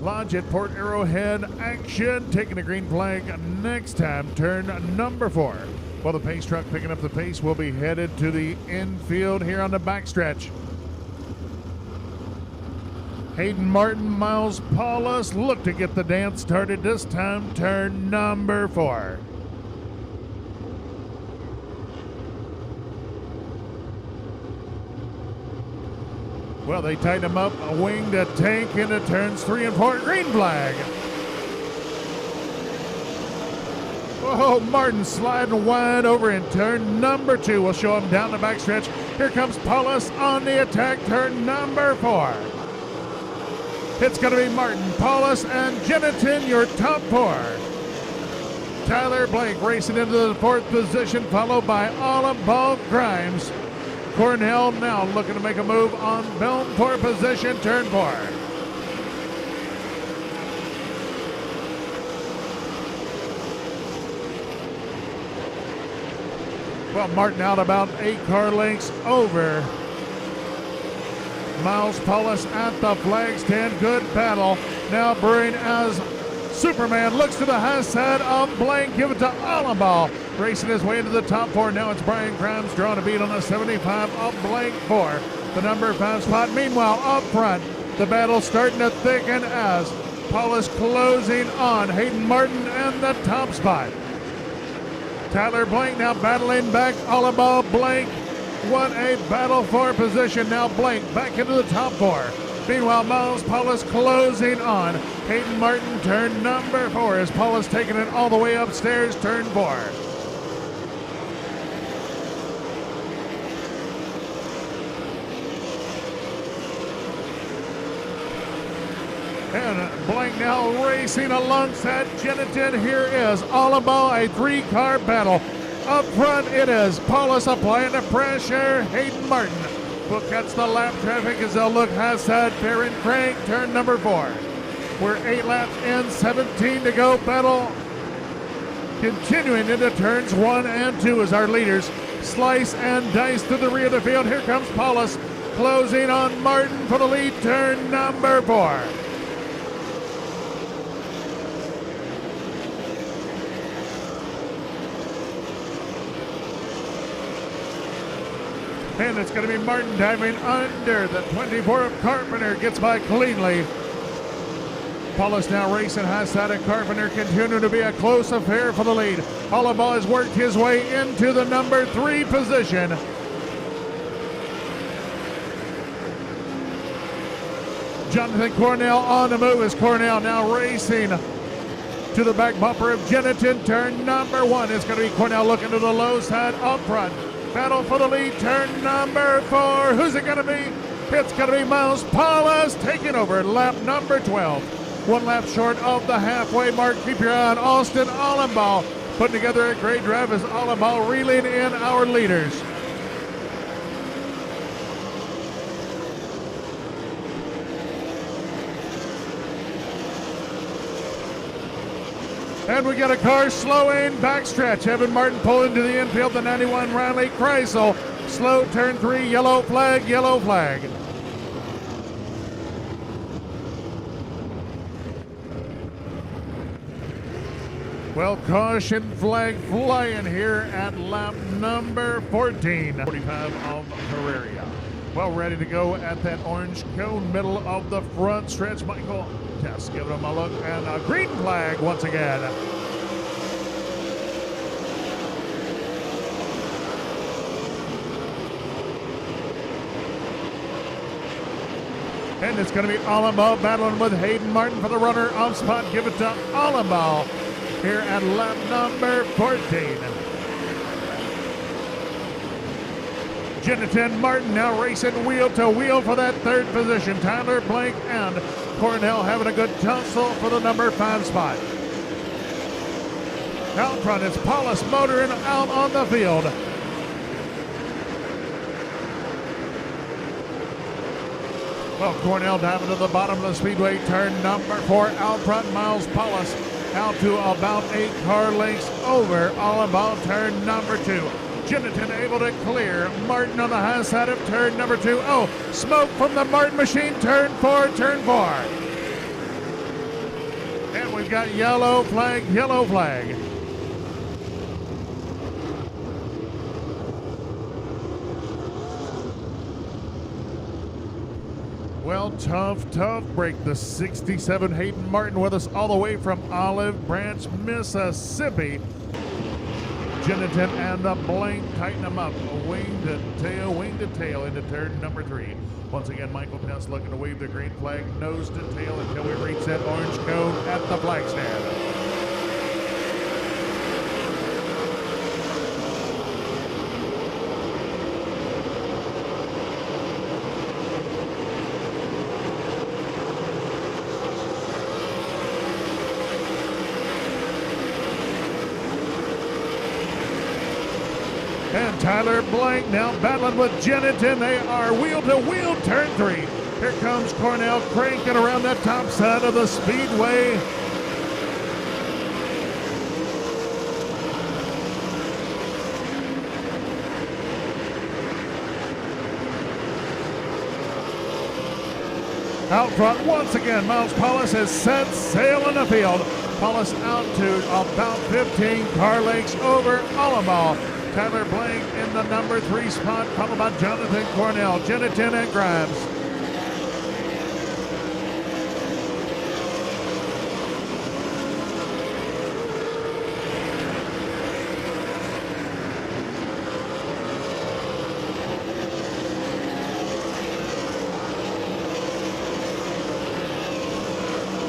Lodge at Port Arrowhead, action, taking a green flag next time, turn number 4. While the pace truck picking up the pace will be headed to the infield here on the backstretch. Hayden Martin, Miles Paulus look to get the dance started this time, turn number 4. Well, they tighten him up, a wing to tank into turns 3 and 4, green flag. Oh, Martin sliding wide over in turn number 2. We'll show him down the backstretch. Here comes Paulus on the attack, turn number 4. It's going to be Martin, Paulus, and Jennington, your top 4. Tyler Blake racing into the 4th position, followed by Olive Grimes. Cornell now looking to make a move on film for position, turn 4. Well, Martin out about 8 car lengths over Miles Paulus at the flag stand. Good battle. Now brewing as Superman looks to the high side of Blank. Give it to Allenball. Racing his way into the top 4. Now it's Brian Grimes drawing a beat on the 75 of Blank for the number 5 spot. Meanwhile, up front, the battle starting to thicken as Paulus closing on Hayden Martin and the top spot. Tyler Blank now battling back. Allenball, Blank. What a battle for position. Now Blank back into the top 4. Meanwhile, Miles Paulus closing on Hayden Martin, turn number 4, as Paulus taking it all the way upstairs, turn 4. And Blank now racing alongside Jennington. Here is Allenball, a 3-car battle. Up front it is Paulus applying the pressure. Hayden Martin will catch the lap traffic as they'll look high side. Farron Crank, turn number 4. We're 8 laps in, 17 to go. Battle continuing into turns 1 and 2 as our leaders slice and dice through the rear of the field. Here comes Paulus closing on Martin for the lead, turn number 4. And it's going to be Martin diving under the 24 of Carpenter, gets by cleanly. Paulus now racing high side of Carpenter, continuing to be a close affair for the lead. Allenball has worked his way into the number 3 position. Jonathan Cornell on the move as Cornell now racing to the back bumper of Jennington, turn number 1. It's going to be Cornell looking to the low side up front. Battle for the lead, turn number 4. Who's it going to be? It's going to be Miles Paulus taking over lap number 12. 1 lap short of the halfway mark. Keep your eye on Austin Allenball putting together a great drive as Allenball reeling in our leaders. And we got a car slowing backstretch. Evan Martin pulling to the infield. The 91 Riley Kreisel. Slow turn 3. Yellow flag. Yellow flag. Well, caution flag flying here at lap number 14. 45 of Herrera. Well, ready to go at that orange cone, middle of the front stretch. Michael Tess giving him a look, and a green flag once again. And it's going to be Allenball battling with Hayden Martin for the runner-up spot. Give it to Allenball here at lap number 14. Jennington Martin now racing wheel to wheel for that 3rd position. Tyler Blank and Cornell having a good tussle for the number 5 spot. Out front, it's Paulus motoring out on the field. Well, Cornell diving to the bottom of the speedway, turn number 4. Out front, Miles Paulus out to about 8 car lengths over Allenball, turn number 2. Jennington able to clear Martin on the high side of turn number 2. Oh, smoke from the Martin machine, turn 4, turn 4. got yellow flag, yellow flag. Well, tough break. The 67 Hayden Martin with us all the way from Olive Branch, Mississippi. Jennington and the Blank tighten them up. Wing to tail into turn number 3. Once again, Michael Tess looking to wave the green flag, nose to tail until we reach that orange cone at the flag stand. And Tyler Blank now battling with Jennington. They are wheel to wheel, turn 3. Here comes Cornell cranking around that top side of the Speedway. Out front once again, Miles Paulus has set sail in the field. Paulus out to about 15 car lengths over Alamo. Tyler Blank in the number 3 spot, followed by Jonathan Cornell, Jennington, and Grimes.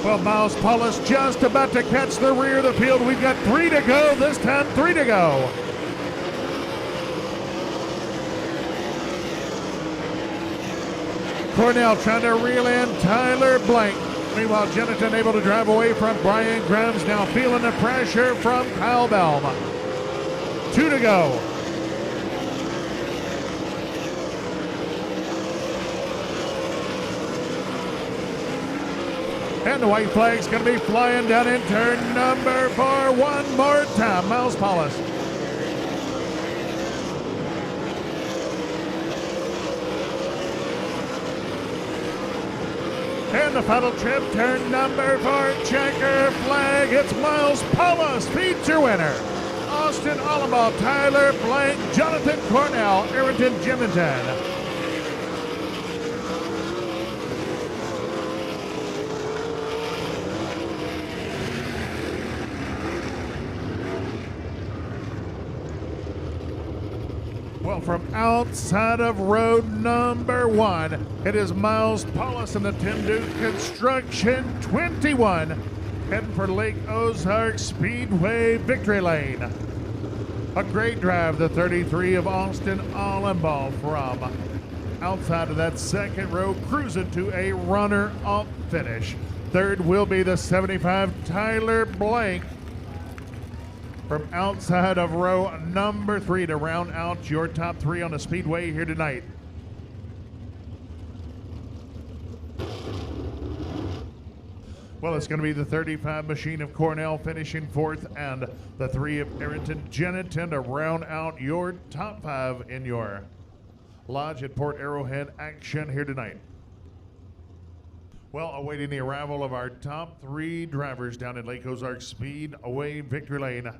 Well, Miles Paulus just about to catch the rear of the field. We've got 3 to go, this time 3 to go. Cornell trying to reel in Tyler Blank. Meanwhile, Jennington able to drive away from Brian Grimes, now feeling the pressure from Kyle Belm. 2 to go. And the white flag's going to be flying down in turn number 4 one more time. Miles Paulus. And the final trip, turn number 4, checker flag. It's Miles Paulus, feature winner. Austin Alamo, Tyler Blank, Jonathan Cornell, Ayrton Jennington. Well, from outside of road number 1, it is Miles Paulus in the Tim Duke Construction 21, heading for Lake Ozark Speedway victory lane. A great drive, the 33 of Austin Allenball from outside of that second row, cruising to a runner-up finish. Third will be the 75 Tyler Blank from outside of row number 3 to round out your top 3 on the Speedway here tonight. Well, it's going to be the 35 machine of Cornell finishing 4th and the 3 of Ayrton Jennington to round out your top 5 in your Lodge at Port Arrowhead action here tonight. Well, awaiting the arrival of our top 3 drivers down in Lake Ozark Speedway victory lane.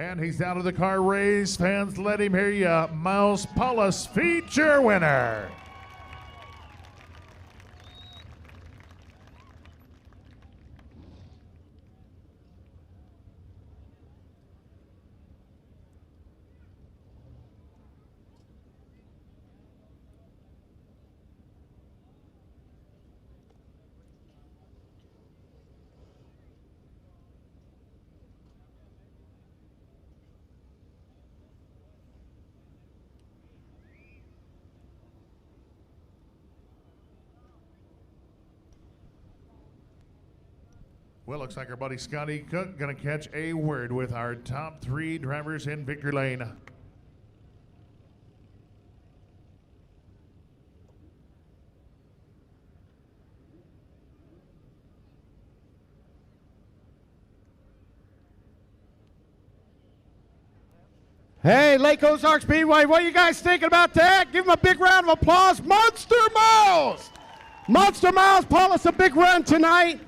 And he's out of the car. Race fans, let him hear you. Miles Paulus, feature winner. Well, looks like our buddy Scotty Cook going to catch a word with our top 3 drivers in victory lane. Hey, Lake Ozark Speedway, what are you guys thinking about that? Give them a big round of applause. Monster Miles! Monster Miles, Paulus, a big run tonight.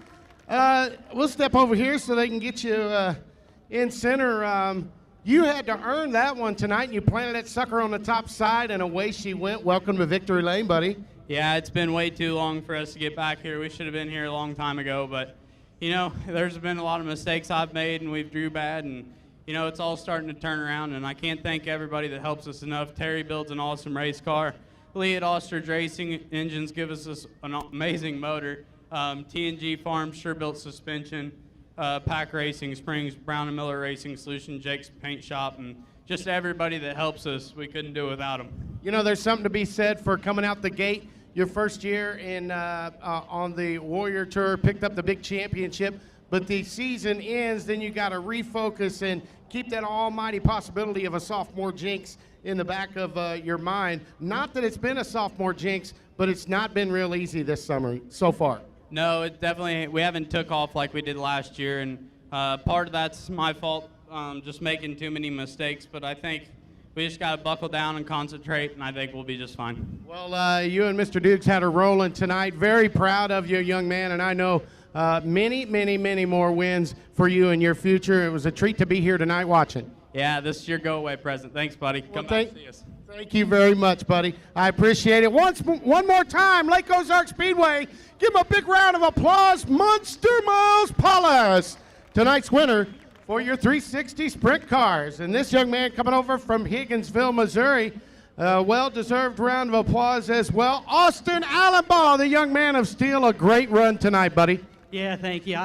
We'll step over here so they can get you in center. You had to earn that one tonight, and you planted that sucker on the top side, and away she went. Welcome to Victory Lane, buddy. Yeah, it's been way too long for us to get back here. We should have been here a long time ago, but, you know, there's been a lot of mistakes I've made, and we've drew bad, and, you know, it's all starting to turn around, and I can't thank everybody that helps us enough. Terry builds an awesome race car. Lee at Ostrich Racing Engines give us an amazing motor. T&G Farms sure built suspension. Pack Racing, Springs, Brown & Miller Racing Solution, Jake's Paint Shop, and just everybody that helps us. We couldn't do it without them. You know, there's something to be said for coming out the gate. Your first year in on the Warrior Tour, picked up the big championship, but the season ends, then you got to refocus and keep that almighty possibility of a sophomore jinx in the back of your mind. Not that it's been a sophomore jinx, but it's not been real easy this summer so far. No, it definitely, we haven't took off like we did last year, and part of that's my fault, just making too many mistakes, but I think we just got to buckle down and concentrate, and I think we'll be just fine. Well, you and Mr. Dukes had a rolling tonight. Very proud of you, young man, and I know many, many, many more wins for you in your future. It was a treat to be here tonight watching. Yeah, this is your go-away present. Thanks, buddy. Come back and see us. Thank you very much, buddy. I appreciate it. One more time, Lake Ozark Speedway. Give him a big round of applause, Monster Miles Paulus, tonight's winner for your 360 sprint cars. And this young man coming over from Higginsville, Missouri, well-deserved round of applause as well. Austin Allenbaugh, the young man of steel, a great run tonight, buddy. Yeah, thank you.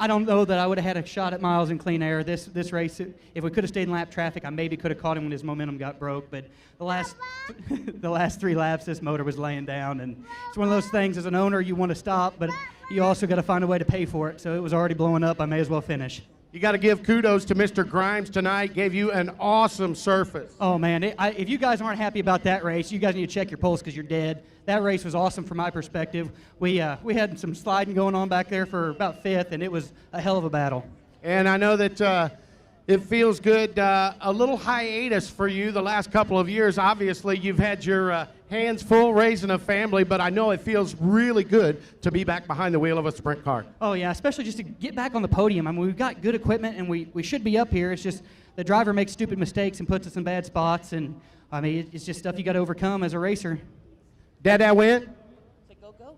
I don't know that I would have had a shot at Miles in clean air. This race, if we could have stayed in lap traffic, I maybe could have caught him when his momentum got broke. But the last 3 laps, this motor was laying down, and it's one of those things. As an owner, you want to stop, but you also got to find a way to pay for it. So it was already blowing up. I may as well finish. You got to give kudos to Mr. Grimes tonight. Gave you an awesome surface. Oh man, if you guys aren't happy about that race, you guys need to check your pulse because you're dead. That race was awesome from my perspective. We had some sliding going on back there for about 5th, and it was a hell of a battle. And I know that it feels good. A little hiatus for you the last couple of years. Obviously, you've had your hands full raising a family, but I know it feels really good to be back behind the wheel of a sprint car. Oh yeah, especially just to get back on the podium. I mean, we've got good equipment, and we should be up here. It's just the driver makes stupid mistakes and puts us in bad spots, and I mean, it's just stuff you got to overcome as a racer. Dad, that win? Say go, go.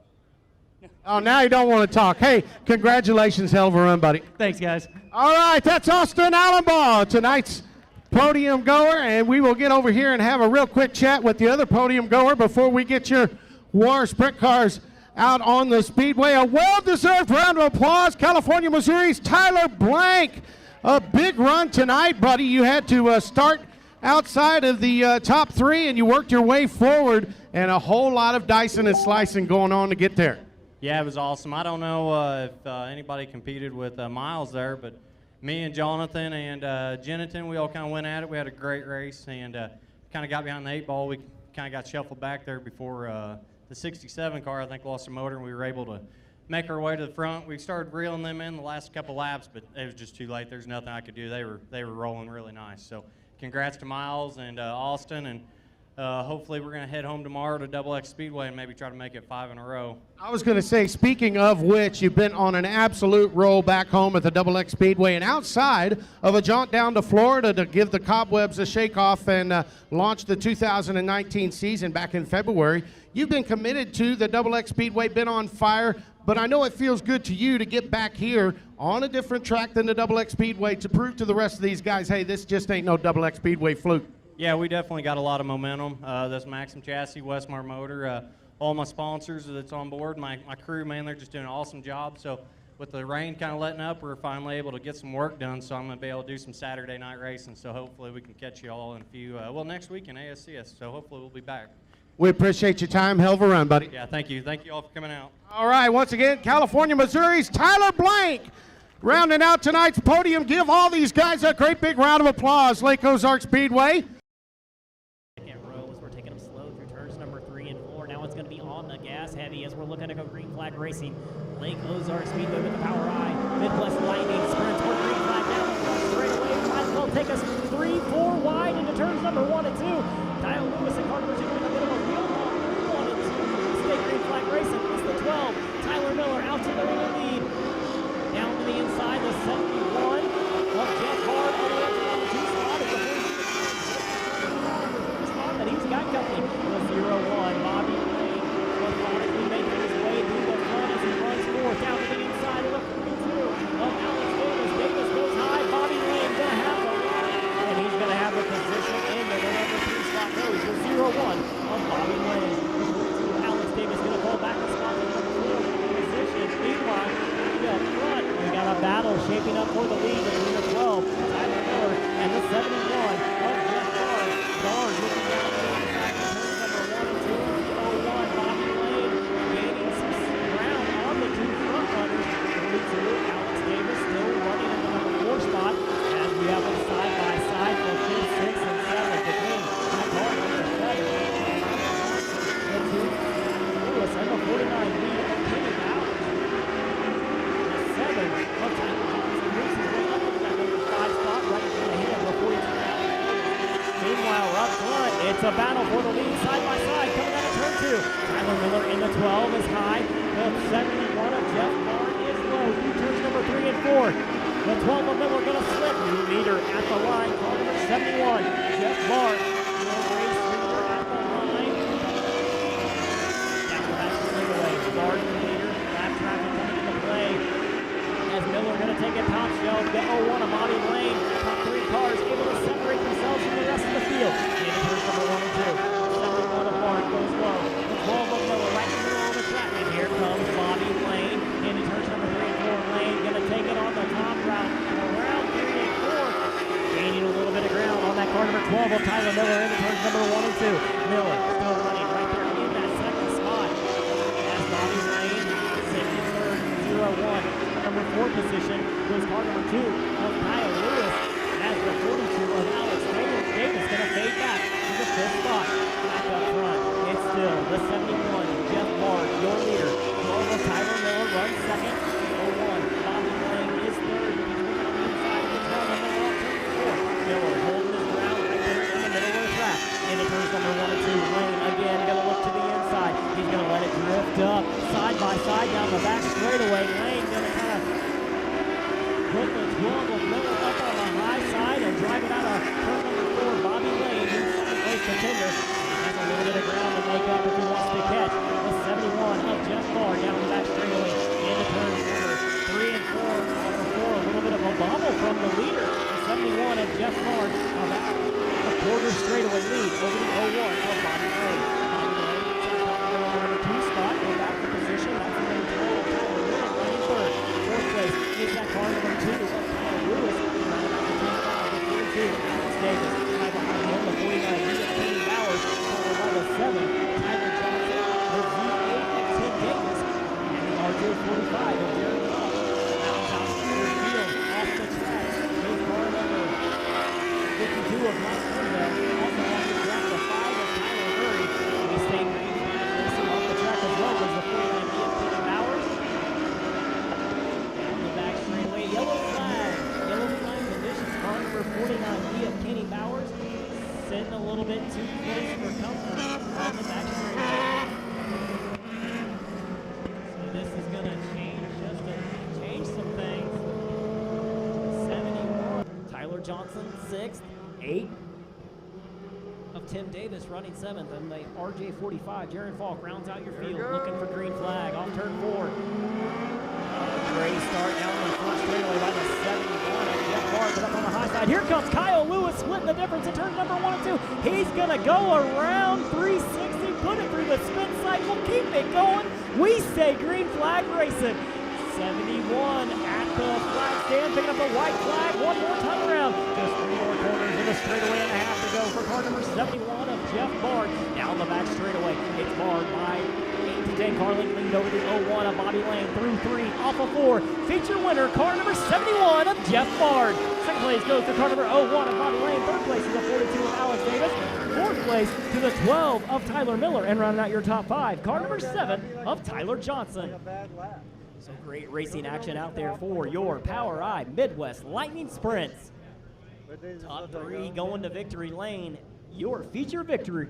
No. Oh, now you don't want to talk. Hey, congratulations, hell of a run, buddy. Thanks, guys. All right, that's Austin Allenbaugh, tonight's podium goer, and we will get over here and have a real quick chat with the other podium goer before we get your War sprint cars out on the speedway. A well-deserved round of applause, California, Missouri's Tyler Blank. A big run tonight, buddy. You had to start outside of the top 3, and you worked your way forward, and a whole lot of dicing and slicing going on to get there. Yeah, it was awesome. I don't know if anybody competed with Miles there, but me and Jonathan and Jennington, we all kind of went at it. We had a great race and kind of got behind the 8 ball. We kind of got shuffled back there before the 67 car, I think, lost the motor, and we were able to make our way to the front. We started reeling them in the last couple laps, but it was just too late. There's nothing I could do. They were rolling really nice. So congrats to Miles and Austin, and hopefully we're going to head home tomorrow to XX Speedway and maybe try to make it 5 in a row. I was going to say, speaking of which, you've been on an absolute roll back home at the XX Speedway and outside of a jaunt down to Florida to give the cobwebs a shake off and launch the 2019 season back in February. You've been committed to the XX Speedway, been on fire, but I know it feels good to you to get back here on a different track than the XX Speedway to prove to the rest of these guys, hey, this just ain't no XX Speedway fluke. Yeah, we definitely got a lot of momentum. This Maxim chassis, Westmar motor, all my sponsors that's on board, my crew, man, they're just doing an awesome job. So with the rain kind of letting up, we're finally able to get some work done. So I'm going to be able to do some Saturday night racing. So hopefully we can catch you all in a few, next week in ASCS. So hopefully we'll be back. We appreciate your time. Hell of a run, buddy. Yeah, thank you. Thank you all for coming out. All right, once again, California, Missouri's Tyler Blank. Rounding out tonight's podium, give all these guys a great big round of applause. Lake Ozark Speedway. We're taking them slow through turns number 3 and 4. Now it's going to be on the gas heavy as we're looking to go green flag racing. Lake Ozark Speedway with the power eye. Midwest Lightning sprints for green flag down straight away. Might as well take us 3-4 wide into turns number 1 and 2. Kyle Lewis and Carter Virginia with a bit of a real long 1 and 2. Stay green flag racing. It's the 12. Tyler Miller out to the lead. shaping up for the lead between the 12, Tyler Miller, and the 71 of Jeff Barnes. Barnes looking down the inside to turn number 1 and 2 of the 01, Bobby Lane, gaining some ground on the two front runners. 42, Alex Davis still running in the number 4 spot as we have them side by side for 5th, 6th, and 7th between that car number 7 and 2. Lewis and the 49 lead of Kenny Bowers. The 7 of Tyler Johnson moves his way up into that number 5 spot right in front of him, the 42 now. Meanwhile, up front, it's a battle for the lead side by side coming out of turn 2. Tyler Miller in the 12 is high. The 71 of Jeff Barnes is low through turns number 3 and 4. The 12 of Miller going to slip. New leader at the line, car number 71. Jeff Barnes will race leader at the line. Down the back straightaway. Barnes the leader. Lap traffic coming into play. As Miller going to take a top shelf. The 01 of Bobby Lane. Top 3 cars able to separate themselves from the rest of the field. Into turns number 1 and 2. 71 of Barnes goes low. The 12 of Miller right in the middle of the track. And here comes Bobby Lane. Into turns number 3 and 4. Lane going to take it on the top route. Around 3 and 4. Gaining a little bit of ground on that car number 12 of Tyler Miller into turns number 1 and 2. Miller still running right there in that second spot. As Bobby Lane sitting in third, 0-1. Number 4 position was car number 2 of Kyle Lewis. As the 42 of Alex Davis going to fade back to the 5th spot. Back up front, it's still the 71, Jeff Barnes, your leader. 12 of Tyler Miller runs second. 01, Bobby Lane is third. Inside of the 12 and Miller off turn 4. Miller holding his ground right there in the middle of the track. Into turns number 1 and 2. Lane again going to look to the inside. He's going to let it drift up side by side down the back straightaway. Lane going to kind of put the 12 of Miller up on the high side and drive it out of turn number 4. Bobby Lane, who's second place contender, has a little bit of ground to make up if he wants to catch. The 71 of Jeff Barr down the back straightaway into turns number 3 and 4. Number 4, a little bit of a bobble from the leader. The 71 of Jeff Barr about a quarter straightaway lead over the 01 of Bobby Lane. Bobby Lane, number 2 spot, go back to position. That's the number 12 of Tyler Miller running third. 4th place is that car number 2 of Kyle Lewis. Running out the 10-5 of 42. Alex Davis. Right behind him, the 49 of Kenny Bowers. Followed by the 7, Tyler Johnson. The V8 of Tim Davis. And the RJ45 of Jeremy Huff. Rounds out third field off the track. Goes car number 52 of Mike Cornell. Also off the track, the 5 of Tyler Murray. We stay racing off the track as well as the 49 of Kenny Bowers. Down the back straightaway, yellow flag. Yellow flag conditions. Car number 49 of Kenny Bowers. Sitting a little bit too close for comfort on the back straightaway. So this is going to change some things. 71. Tyler Johnson, 6th. 8 of Tim Davis running 7th. And the RJ45, Jaron Falk rounds out your field, looking for green flag off turn 4. Great start down the front straightaway by the 71 of Jeff Barr, but up on the high side. Here comes Kyle Lewis, splitting the difference in turn number 1 and 2. He's going to go around 360, put it through the spin cycle, keep it going. We say green flag racing. 71 at the flag stand, picking up the white flag. One more time around. Just 3 more corners in the straightaway and a half to go for car number 71 of Jeff Barr. Down the back straightaway, it's barred by 8-10. Carlin lead over the 01 of Bobby Lane through 3, off of 4. Feature winner, car number 71 of Jeff Barr. Second place goes to car number 01 of Bobby Lane. Third place is the 42 of Alex Davis. Fourth place to the 12 of Tyler Miller. And rounding out your top 5, car number 7 of Tyler Johnson. So great racing action out there for your Power Eye Midwest Lightning Sprints. Top 3 going to victory lane. Your feature victory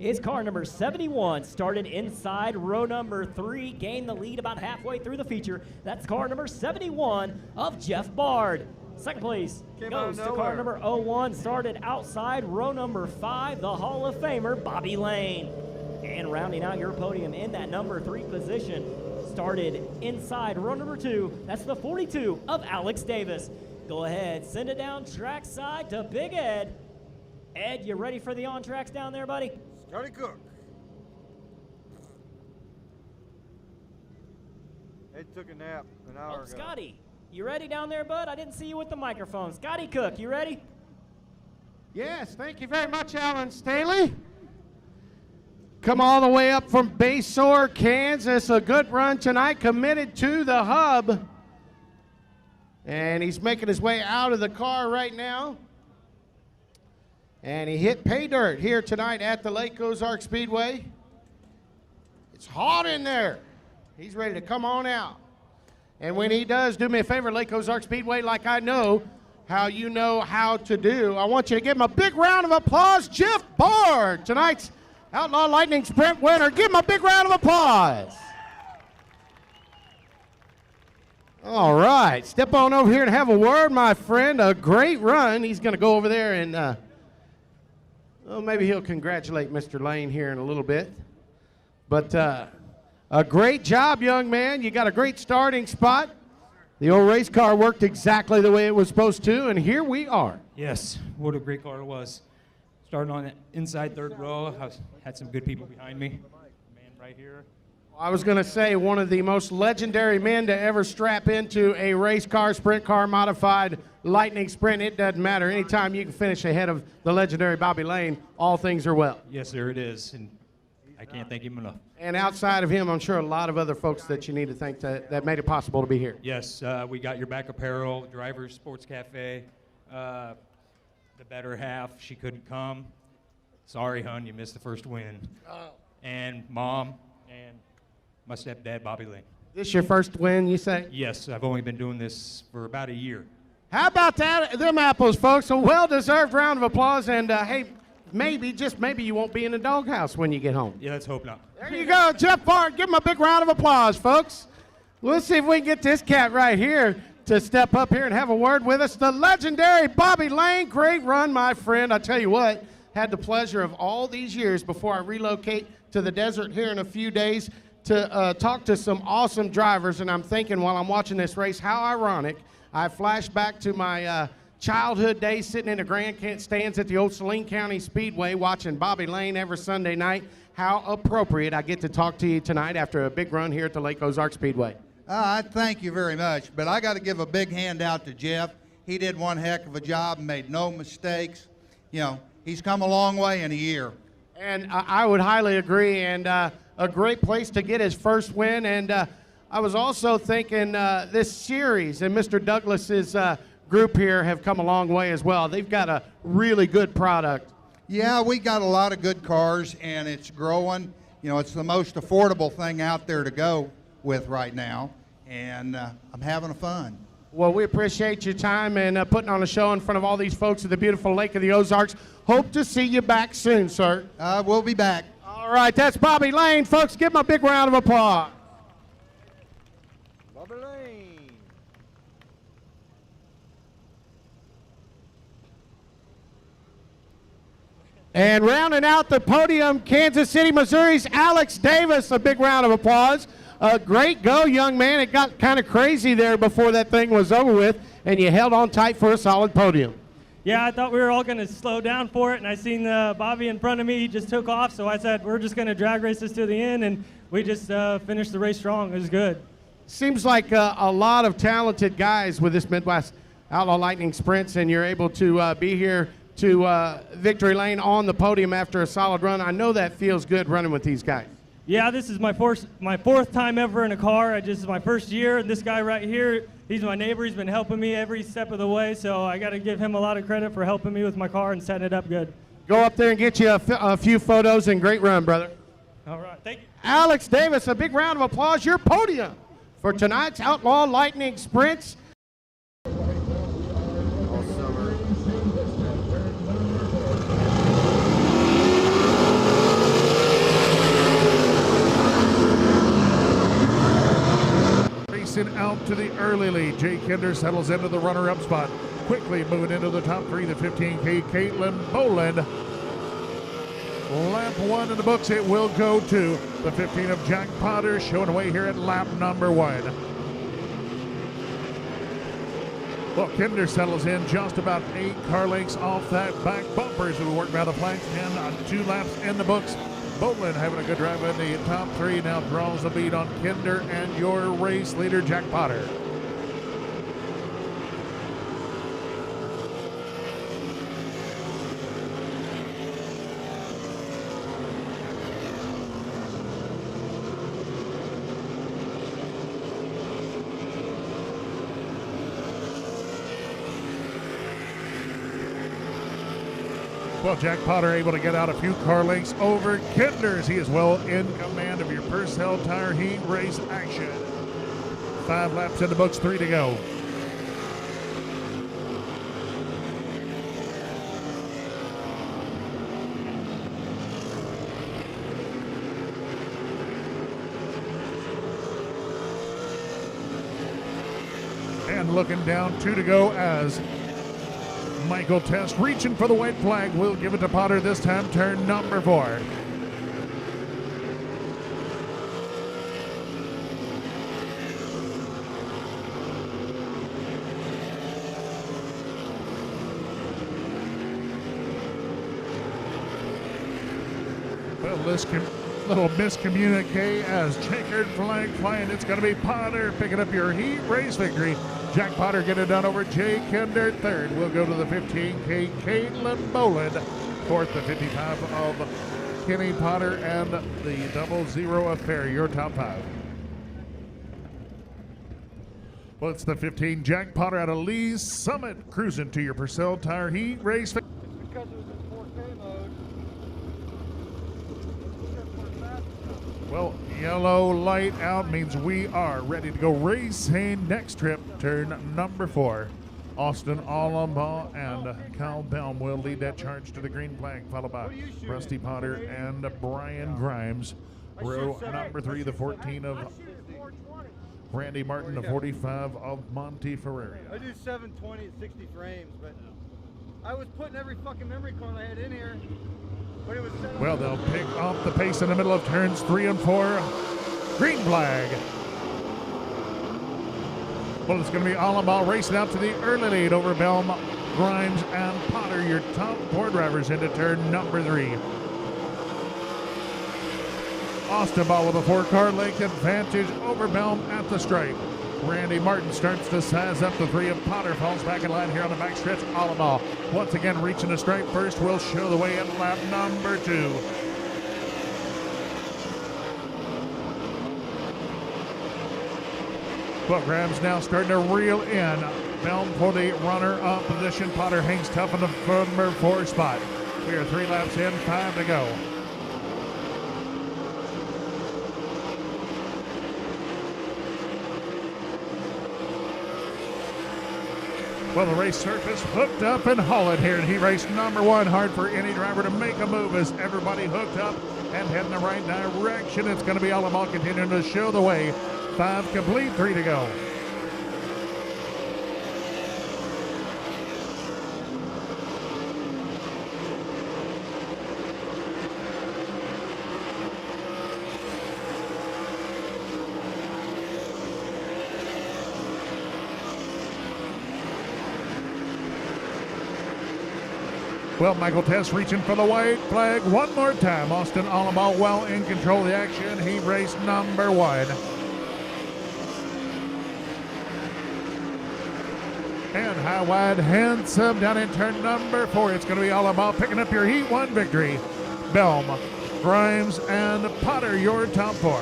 is car number 71. Started inside row number 3. Gained the lead about halfway through the feature. That's car number 71 of Jeff Bard. Second place goes to car number 01. Started outside row number 5. The Hall of Famer, Bobby Lane. And rounding out your podium in that number 3 position, started inside row number 2. That's the 42 of Alex Davis. Go ahead, send it down track side to Big Ed. Ed, you ready for the on-tracks down there, buddy? Scotty Cook. Ed took a nap an hour ago. Scotty, You ready down there, bud? I didn't see you with the microphone. Scotty Cook, you ready? Yes, thank you very much, Alan Staley. Come all the way up from Basehor, Kansas. A good run tonight, committed to the hub. And he's making his way out of the car right now. And he hit pay dirt here tonight at the Lake Ozark Speedway. It's hot in there. He's ready to come on out. And when he does, do me a favor, Lake Ozark Speedway, like I know how to do, I want you to give him a big round of applause. Jeff Bard, tonight's Outlaw Lightning Sprint winner. Give him a big round of applause. All right, step on over here and have a word, my friend. A great run. He's going to go over there and, well, maybe he'll congratulate Mr. Lane here in a little bit. But a great job, young man. You got a great starting spot. The old race car worked exactly the way it was supposed to, and here we are. Yes, what a great car it was. Starting on the inside third row, had some good people behind me. Man right here. I was going to say, one of the most legendary men to ever strap into a race car, sprint car, modified Lightning Sprint. It doesn't matter. Anytime you can finish ahead of the legendary Bobby Lane, all things are well. Yes, sir, it is, and I can't thank him enough. And outside of him, I'm sure a lot of other folks that you need to thank that made it possible to be here. Yes, we got your back apparel, Drivers Sports Cafe, the better half, she couldn't come. Sorry, hon, you missed the first win. And Mom, and my stepdad, Bobby Lane. This your first win, you say? Yes, I've only been doing this for about a year. How about that? Them apples, folks. A well-deserved round of applause. And, hey, maybe, just maybe, you won't be in the doghouse when you get home. Yeah, let's hope not. There you go, Jeff Bard. Give him a big round of applause, folks. We'll see if we can get this cat right here to step up here and have a word with us. The legendary Bobby Lane. Great run, my friend. I tell you what, had the pleasure of all these years before I relocate to the desert here in a few days to talk to some awesome drivers. And I'm thinking while I'm watching this race, how ironic. I flashed back to my childhood days sitting in the grandstands at the old Saline County Speedway watching Bobby Lane every Sunday night. How appropriate I get to talk to you tonight after a big run here at the Lake Ozark Speedway. I thank you very much, but I got to give a big hand out to Jeff. He did one heck of a job and made no mistakes. You know, he's come a long way in a year. And I would highly agree, and a great place to get his first win. And I was also thinking this series and Mr. Douglas's group here have come a long way as well. They've got a really good product. Yeah, we got a lot of good cars, and it's growing. You know, it's the most affordable thing out there to go with right now, and I'm having fun. Well, we appreciate your time and putting on a show in front of all these folks at the beautiful Lake of the Ozarks. Hope to see you back soon, sir. We'll be back. All right, that's Bobby Lane. Folks, give him a big round of applause. Bobby Lane. And rounding out the podium, Kansas City, Missouri's Alex Davis. A big round of applause. A great go, young man. It got kind of crazy there before that thing was over with, and you held on tight for a solid podium. Yeah, I thought we were all going to slow down for it, and I seen Bobby in front of me. He just took off, so I said, we're just going to drag race this to the end, and we just finished the race strong. It was good. Seems like a lot of talented guys with this Midwest Outlaw Lightning Sprints, and you're able to be here to victory lane on the podium after a solid run. I know that feels good running with these guys. Yeah, this is my fourth time ever in a car. This is my first year. And this guy right here, he's my neighbor. He's been helping me every step of the way, so I got to give him a lot of credit for helping me with my car and setting it up good. Go up there and get you a few photos, and great run, brother. All right, thank you. Alex Davis, a big round of applause. Your podium for tonight's Outlaw Lightning Sprints. Racing out to the early lead. Jay Kinder settles into the runner-up spot. Quickly moving into the top three, the 15K, Caitlin Boland. Lap one in the books, it will go to the 15 of Jack Potter, showing away here at lap number one. Well, Kinder settles in just about 8 car lengths off that back bumper as we work around the flanks. 10 on 2 laps in the books. Boatland having a good drive in the top three, now draws the beat on Kinder and your race leader, Jack Potter. Well, Jack Potter able to get out a few car lengths over Kinders. He is well in command of your Purcell Tire Heat race action. 5 laps in the books, 3 to go. And looking down, 2 to go as Michael Test reaching for the white flag. Will give it to Potter this time, turn number 4. Well, this little miscommunique as checkered flag flying. It's going to be Potter picking up your heat race victory. Jack Potter getting it done over Jay Kinder. Third, we'll go to the 15K. Caitlin Boland. Fourth, the 55 of Kenny Potter and the 00 affair. Your top 5. Well, it's the 15 Jack Potter out of Lee's Summit cruising to your Purcell Tire Heat race. Because it was in 4K mode. Well, yellow light out means we are ready to go racing. Next trip, turn number 4. Austin Allenbaugh and Kyle Belm will lead that charge to the green flag, followed by Rusty Potter and Brian Grimes. Row number 3, the 14 of Randy Martin, the 45 of Monty Ferrari. I do 720 at 60 frames, but I was putting every fucking memory card I had in here. But it was set up. Well, they'll pick off the pace in the middle of turns 3 and 4. Green flag. Well, it's going to be Allenbaugh racing out to the early lead over Belm, Grimes, and Potter, your top 4 drivers into turn number 3. Austinbaugh with a 4-car length advantage over Belm at the stripe. Randy Martin starts to size up the 3 of Potter, falls back in line here on the backstretch. Allenbaugh once again reaching the stripe first, will show the way at lap number 2. Well, Grimes now starting to reel in. Belm for the runner-up position. Potter hangs tough in the number 4 spot. We are 3 laps in, 5 to go. Well, the race surface hooked up and hauled here in heat race number 1. Hard for any driver to make a move as everybody hooked up and heading the right direction. It's going to be Allenbaugh continuing to show the way. 5 complete, 3 to go. Well, Michael Test reaching for the white flag one more time. Austin Allenbaugh well in control of the action. He raced number 1. And high wide handsome down in turn number 4. It's going to be Allenbaugh picking up your Heat 1 victory. Belm, Grimes, and Potter, your top 4.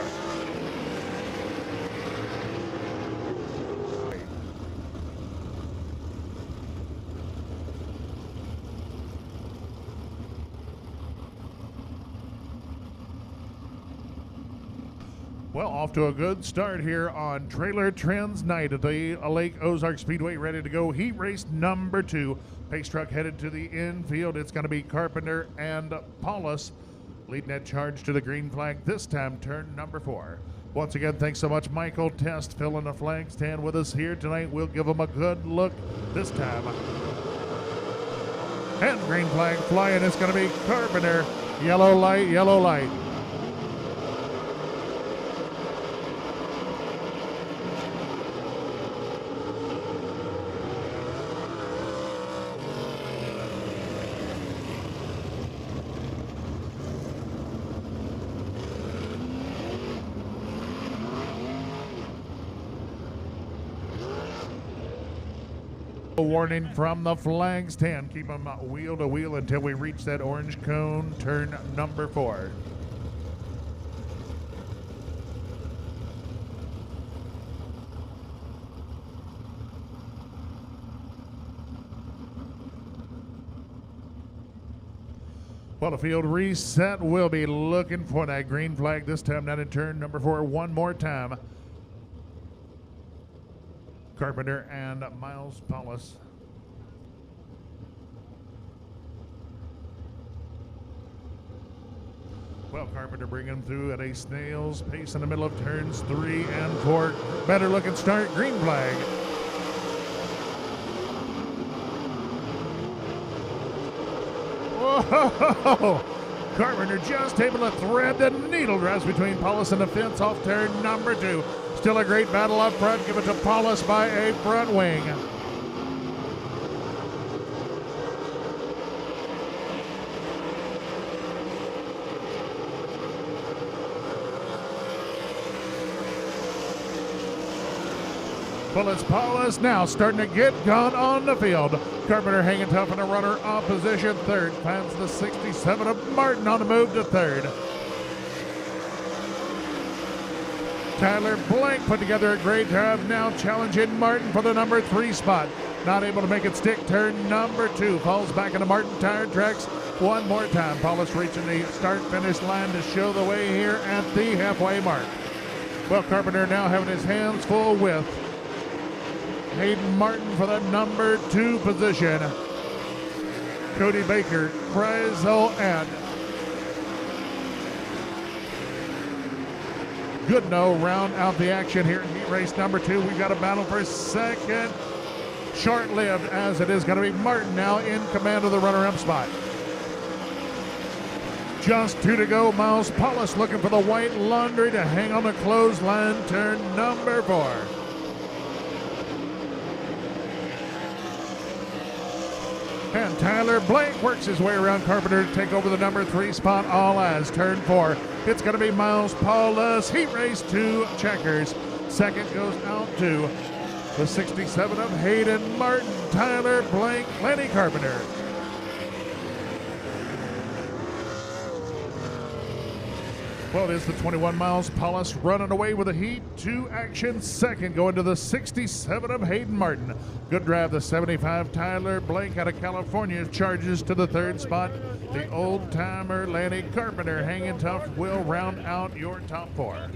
Well, off to a good start here on Trailer Trends Night at the Lake Ozark Speedway. Ready to go heat race number 2. Pace truck headed to the infield. It's going to be Carpenter and Paulus leading that charge to the green flag. This time, turn number 4. Once again, thanks so much, Michael Test, filling the flag stand with us here tonight. We'll give them a good look this time. And green flag flying. It's going to be Carpenter. Yellow light, yellow light. Warning from the flag stand. Keep them wheel to wheel until we reach that orange cone, turn number 4. Well, the field reset. We'll be looking for that green flag this time, not in turn number 4 one more time. Carpenter and Miles Paulus. Well, Carpenter bringing him through at a snail's pace in the middle of turns 3 and 4. Better looking start, green flag. Whoa! Carpenter just able to thread the needle dress between Paulus and the fence off turn number 2. Still a great battle up front. Give it to Paulus by a front wing. Well, it's Paulus now starting to get gone on the field. Carpenter hanging tough in a runner opposition third. Finds the 67 of Martin on the move to third. Tyler Blank put together a great job now challenging Martin for the number 3 spot. Not able to make it stick. Turn number 2 falls back into Martin tire tracks one more time. Paulus reaching the start-finish line to show the way here at the halfway mark. Well, Carpenter now having his hands full with Hayden Martin for the number 2 position. Cody Baker, Kreisel, and Goodnow round out the action here in heat race number 2. We've got a battle for second. Short-lived, as it is going to be Martin now in command of the runner-up spot. Just 2 to go. Miles Paulus looking for the white laundry to hang on the clothesline. Turn number 4. And Tyler Blank works his way around Carpenter to take over the number 3 spot, all as turn 4. It's going to be Miles Paulus. Heat race 2 checkers. Second goes out to the 67 of Hayden Martin, Tyler Blank, Lenny Carpenter. Well, it is the 21 Miles Paulus running away with a Heat 2 action. Second going to the 67 of Hayden Martin. Good drive, the 75 Tyler Blank out of California charges to the 3rd spot. The old-timer Lanny Carpenter hanging tough will round out your top 4.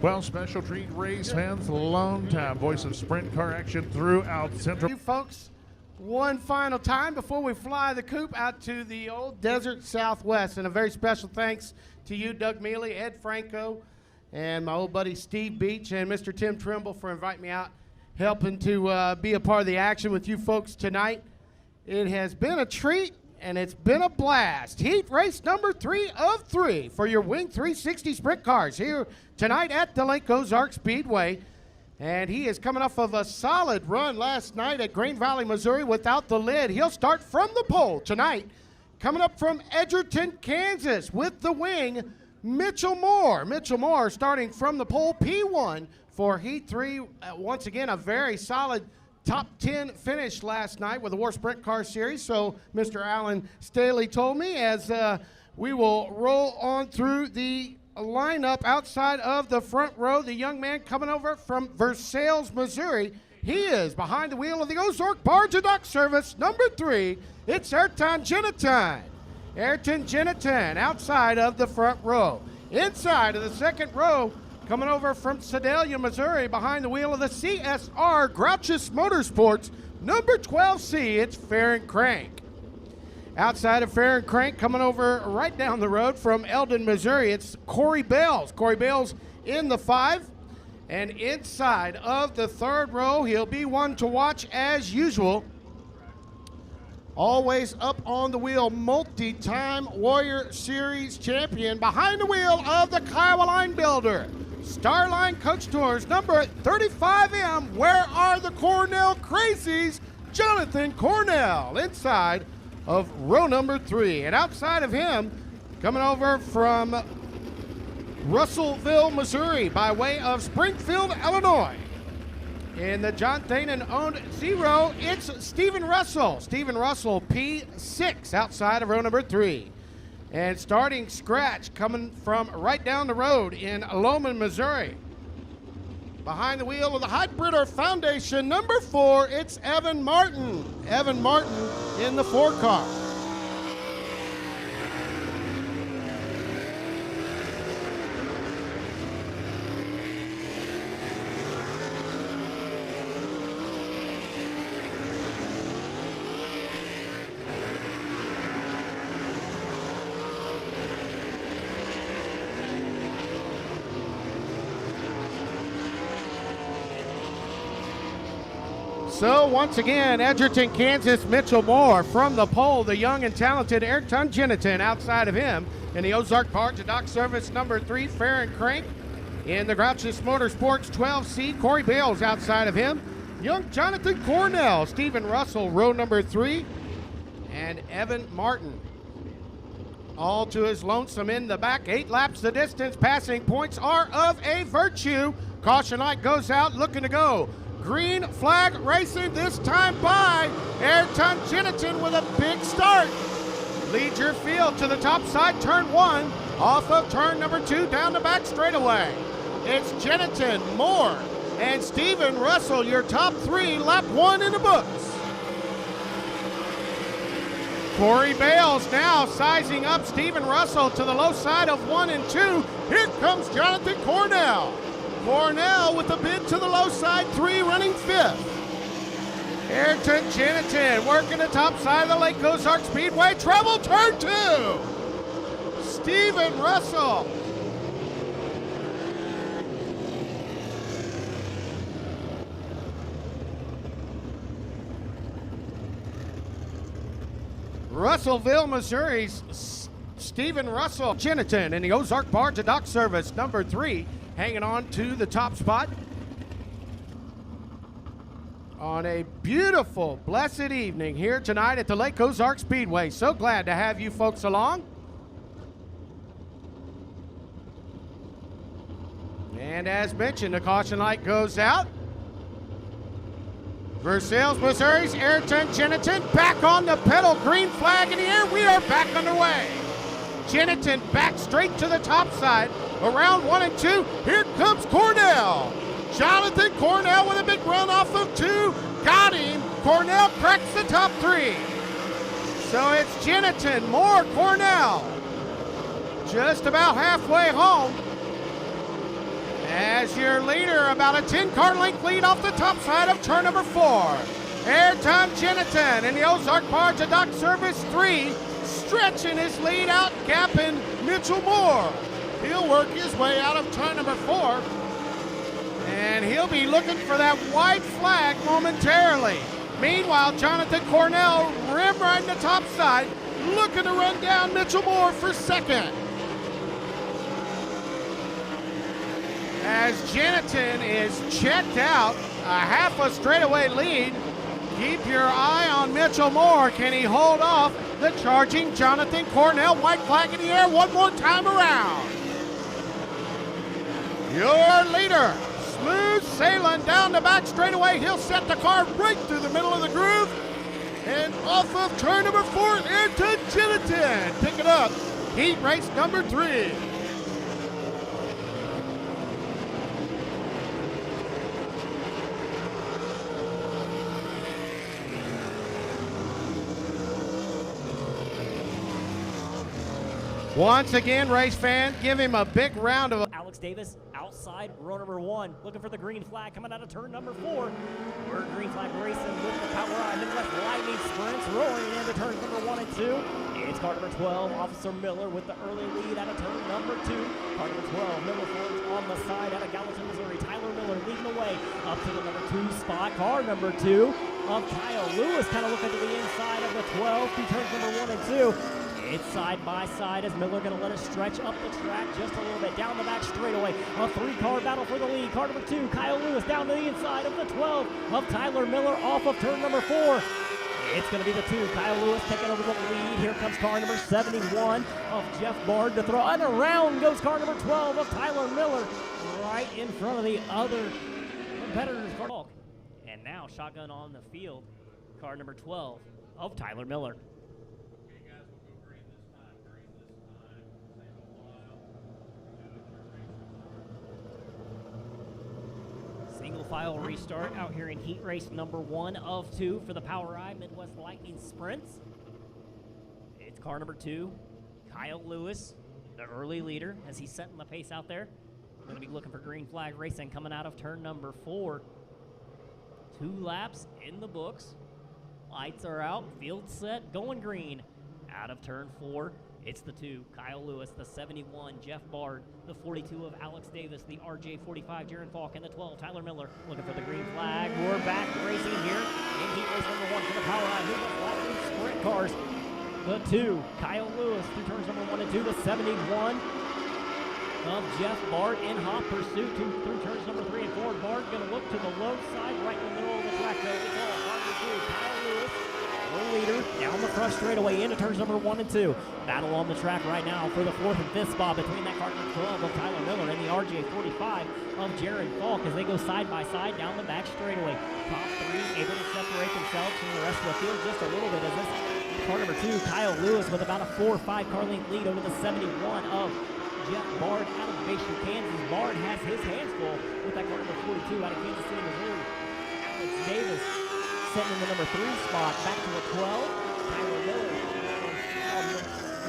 Well, special treat race fans, long-time voice of sprint car action throughout Central. You folks, one final time before we fly the coop out to the old desert Southwest. And a very special thanks to you, Doug Mealy, Ed Franco, and my old buddy Steve Beach and Mr. Tim Trimble for inviting me out, helping to be a part of the action with you folks tonight. It has been a treat, and it's been a blast. Heat race number 3 of 3 for your Wing 360 sprint cars here tonight at the Lake Ozark Speedway. And he is coming off of a solid run last night at Green Valley, Missouri without the lid. He'll start from the pole tonight. Coming up from Edgerton, Kansas with the wing, Mitchell Moore. Mitchell Moore starting from the pole, P1 for Heat 3. Once again, a very solid top 10 finish last night with the War Sprint Car Series. So Mr. Alan Staley told me as we will roll on through the lineup outside of the front row. The young man coming over from Versailles, Missouri. He is behind the wheel of the Ozark Barge and Dock Service, number 3. It's Ayrton Genneton. Ayrton Genneton outside of the front row. Inside of the second row, coming over from Sedalia, Missouri, behind the wheel of the CSR Grouchus Motorsports, number 12C, it's Farron Crank. Outside of Farron Crank, coming over right down the road from Eldon, Missouri, it's Corey Bells. Corey Bells in the 5. And inside of the third row, he'll be one to watch as usual. Always up on the wheel, multi-time Warrior Series champion, behind the wheel of the Kiowa Line Builder. Starline Coach Tours, number 35M, where are the Cornell Crazies? Jonathan Cornell, inside of row number 3. And outside of him, coming over from Russellville, Missouri, by way of Springfield, Illinois. In the John Thanen-owned 0, it's Stephen Russell. Stephen Russell, P6, outside of row number 3. And starting scratch, coming from right down the road in Loman, Missouri. Behind the wheel of the Hybrider Foundation, number 4, it's Evan Martin. Evan Martin in the 4 car. So once again, Edgerton, Kansas, Mitchell Moore from the pole, the young and talented Ayrton Jennington outside of him. In the Ozark Barge and Dock Service number 3, Farron Crank. In the Grouch's Motorsports 12C, Corey Bales outside of him. Young Jonathan Cornell, Stephen Russell, row number 3, and Evan Martin. All to his lonesome in the back. 8 laps the distance. Passing points are of a virtue. Caution light goes out, looking to go. Green flag racing, this time by Ayrton Jennington with a big start. Lead your field to the top side, turn 1. Off of turn number 2, down the back straightaway. It's Jennington, Moore, and Stephen Russell, your top 3, lap 1 in the books. Corey Bales now sizing up Stephen Russell to the low side of 1 and 2. Here comes Jonathan Cornell. Cornell with a bid to the low side, 3 running 5th. Ayrton Jennington working the top side of the Lake Ozark Speedway. Treble turn 2. Stephen Russell. Russellville, Missouri's Stephen Russell. Jennington in the Ozark Barge and Dock Service number 3, hanging on to the top spot. On a beautiful, blessed evening here tonight at the Lake Ozark Speedway. So glad to have you folks along. And as mentioned, the caution light goes out. Versailles, Missouri's Ayrton Jennington back on the pedal. Green flag in the air. We are back underway. Jennington back straight to the top side. Around 1 and 2. Here comes Cornell. Jonathan Cornell with a big run off of 2. Got him. Cornell cracks the top 3. So it's Jennington, Moore, Cornell. Just about halfway home. As your leader, about a 10-car length lead off the top side of turn number 4. Ayrton Jennington in the Ozark Barge and Dock Service 3, stretching his lead out, gapping Mitchell Moore. He'll work his way out of turn number 4, and he'll be looking for that white flag momentarily. Meanwhile, Jonathan Cornell, rim riding the top side, looking to run down Mitchell Moore for second. As Jennington is checked out, a half a straightaway lead. Keep your eye on Mitchell Moore. Can he hold off the charging Jonathan Cornell? White flag in the air one more time around. Your leader, smooth sailing down the back straightaway. He'll set the car right through the middle of the groove. And off of turn number 4, Ayrton Jennington picking up heat race number 3. Once again, race fan, give him a big round of Alex Davis outside row number 1, looking for the green flag coming out of turn number 4. We're green flag racing with the Power Eye Midwest Lightning Sprints rolling into turns number 1 and 2. It's car number 12, Officer Miller with the early lead out of turn number 2. Car number 12, Miller Ford's on the side out of Gallatin, Missouri. Tyler Miller leading the way up to the number 2 spot. Car number 2 of Kyle Lewis kind of looking to the inside of the 12 through turns number 1 and 2. It's side by side as Miller going to let it stretch up the track just a little bit. Down the back straightaway, a 3-car battle for the lead. Car number 2, Kyle Lewis down to the inside of the 12 of Tyler Miller off of turn number 4. It's going to be the 2, Kyle Lewis taking over the lead. Here comes car number 71 of Jeff Bard to throw. And around goes car number 12 of Tyler Miller right in front of the other competitors. And now shotgun on the field, car number 12 of Tyler Miller. Single file restart out here in heat race number 1 of 2 for the Power Eye Midwest Lightning Sprints. It's car number 2, Kyle Lewis, the early leader as he's setting the pace out there. We're going to be looking for green flag racing coming out of turn number 4. 2 laps in the books. Lights are out, field set, going green. Out of turn 4. It's the 2, Kyle Lewis, the 71, Jeff Bard, the 42 of Alex Davis, the RJ45, Jaron Falk, and the 12, Tyler Miller, looking for the green flag. We're back racing here Power Eye Midwest Lightning Sprint Cars. The 2, Kyle Lewis through turns number 1 and 2. The 71 of Jeff Bard in hot pursuit through turns number 3 and 4. Bard going to look to the low side, right in the middle of the track. Though it's all hard to do. Kyle Lewis, the leader, down the front straightaway into turns number 1 and 2. Battle on the track right now for the 4th and 5th spot between that car number 12 of Tyler Miller and the RJ 45 of Jared Falk as they go side by side down the back straightaway. Top 3 able to separate themselves from the rest of the field just a little bit as this car number 2, Kyle Lewis, with about a 4 or 5 car length lead over the 71 of Jeff Bard out of Bayshore, Kansas. Bard has his hands full with that car number 42 out of Kansas City, Missouri. Alex Davis sitting in the number 3 spot, back to a 12. Tyler Miller,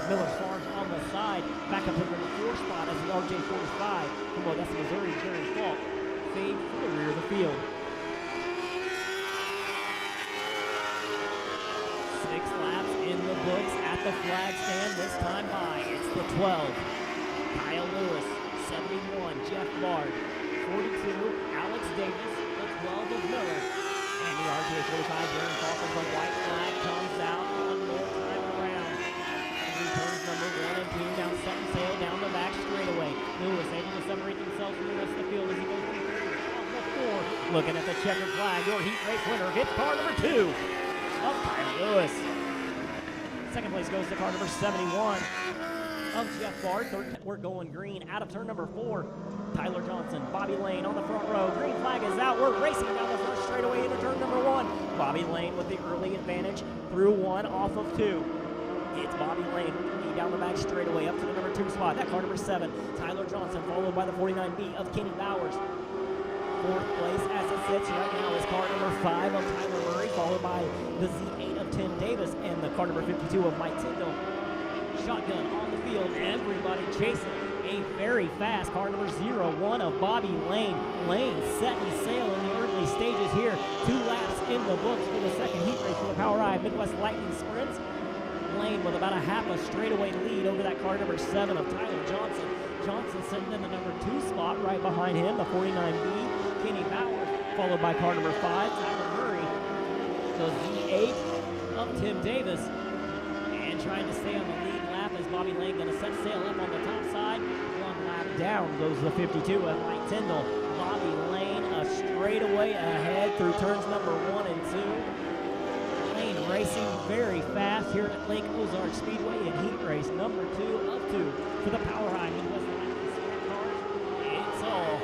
Miller's Farms on the side, back up to the number 4 spot as the RJ 45 from Odessa, Missouri, Jerry Falk fade to the rear of the field. 6 laps in the books at the flag stand this time by. It's the 12. Kyle Lewis, 71, Jeff Bard, 42, Alex Davis, the 12 of Miller, and the RJ 45 Jaron Falk as the white flag comes out one more time around. Through turns number 1 and 2, down Sutton Sail, down the back straightaway. Lewis able to separate himself from the rest of the field as he goes through off the 4. Looking at the checkered flag, your heat race winner hits car number 2 of Kyle Lewis. Second place goes to car number 71. Of Jeff Bard. Third, we're going green out of turn number 4. Tyler Johnson, Bobby Lane on the front row. Green flag is out. We're racing down the first straightaway into turn number 1. Bobby Lane with the early advantage through 1 off of 2. It's Bobby Lane with the lead down the back straightaway up to the number 2 spot. That car number 7. Tyler Johnson followed by the 49B of Kenny Bowers. 4th place as it sits right now is car number 5 of Tyler Murray, followed by the Z8 of Tim Davis and the car number 52 of Mike Tyndall. Shotgun on the field, everybody chasing a very fast car number 01 of Bobby Lane. Lane setting sail in the early stages here. 2 laps in the books for the second heat race for the Power Eye Midwest Lightning Sprints. Lane with about a half a straightaway lead over that car number 7 of Tyler Johnson. Johnson sitting in the number 2 spot right behind him, the 49B, Kenny Bowers, followed by car number 5, Tyler Murray. The Z8 of Tim Davis, and trying to stay on the lead lap as Bobby Lane going to set sail up on the top side. 1 lap down goes the 52 of Mike Tyndall. Bobby Lane a straightaway ahead through turns number 1 and 2. Lane racing very fast here at Lake Ozark Speedway in heat race number 2 of 2 for the Power High Midwest Lightning Sprint Cars. It's all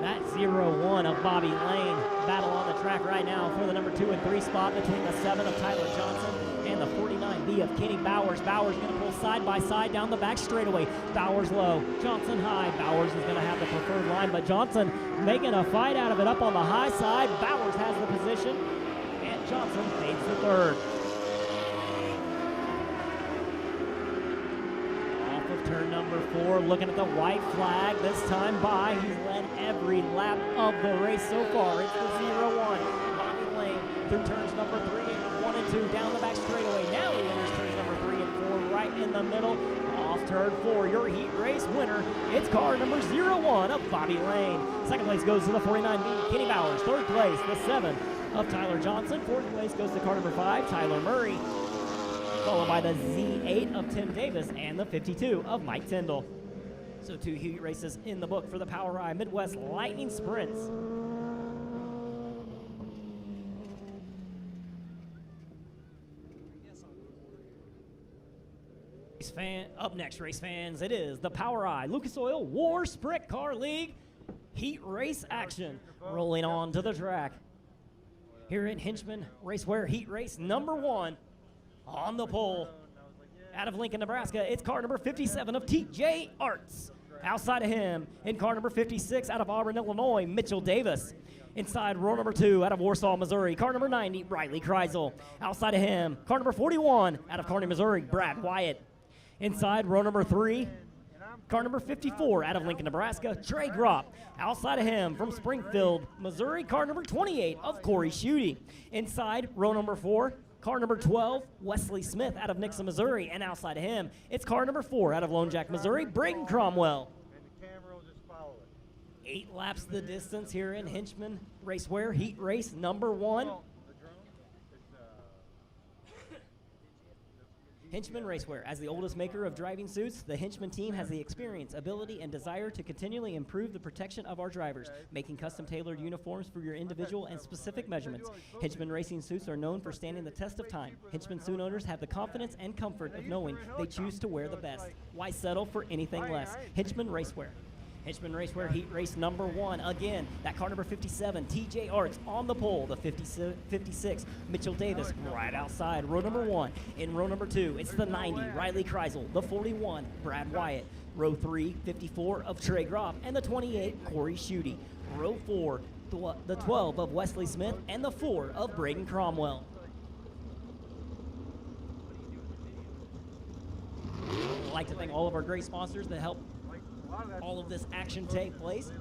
that 0-1 of Bobby Lane. Battle on the track right now for the number 2 and 3 spot between the 7 of Tyler Johnson and the 49B of Kenny Bowers. Bowers going to pull side by side down the back straightaway. Bowers low, Johnson high. Bowers is going to have the preferred line, but Johnson making a fight out of it up on the high side. Bowers has the position, and Johnson fades to 3rd. Off of turn number 4, looking at the white flag this time by. He's led every lap of the race so far. It's the 0-1. Bobby Lane through turns number 3, 1 and 2 down the back straightaway. Now he enters turns number 3 and 4 right in the middle. Off turn 4, your heat race winner. It's car number 0-1 of Bobby Lane. Second place goes to the 49B, Kenny Bowers. Third place, the 7 of Tyler Johnson. Fourth place goes to car number 5, Tyler Murray. Followed by the Z8 of Tim Davis and the 52 of Mike Tyndall. So 2 heat races in the book for the Power Eye Midwest Lightning Sprints. Up next, race fans, it is the Power Eye Lucas Oil War Sprint Car League heat race action rolling on to the track. Here in Hinchman Raceware heat race number 1 on the pole. Out of Lincoln, Nebraska, it's car number 57 of TJ Arts. Outside of him, in car number 56 out of Auburn, Illinois, Mitchell Davis. Inside row number 2 out of Warsaw, Missouri, car number 90, Riley Kreisel. Outside of him, car number 41 out of Kearney, Missouri, Brad Wyatt. Inside row number 3, car number 54 out of Lincoln, Nebraska, Trey Gropp. Outside of him from Springfield, Missouri, car number 28 of Corey Schutte. Inside row number 4, car number 12, Wesley Smith out of Nixa, Missouri. And outside of him, it's car number 4 out of Lone Jack, Missouri, Braden Cromwell. 8 laps the distance here in Hinchman Raceware heat race number 1. Hinchman Racewear. As the oldest maker of driving suits, the Hinchman team has the experience, ability, and desire to continually improve the protection of our drivers, making custom-tailored uniforms for your individual and specific measurements. Hinchman racing suits are known for standing the test of time. Hinchman suit owners have the confidence and comfort of knowing they choose to wear the best. Why settle for anything less? Hinchman Racewear. Hinchman Racewear Heat Race number 1. Again, that car number 57, TJ Arts on the pole. The 56, Mitchell Davis right outside. Row number 1. In row number 2, it's the 90, Riley Kreisel. The 41, Brad Wyatt. Row 3, 54 of Trey Groff. And the 28, Corey Schutte. Row 4, the 12 of Wesley Smith. And the 4 of Braden Cromwell. I'd like to thank all of our great sponsors that help all of this action take place.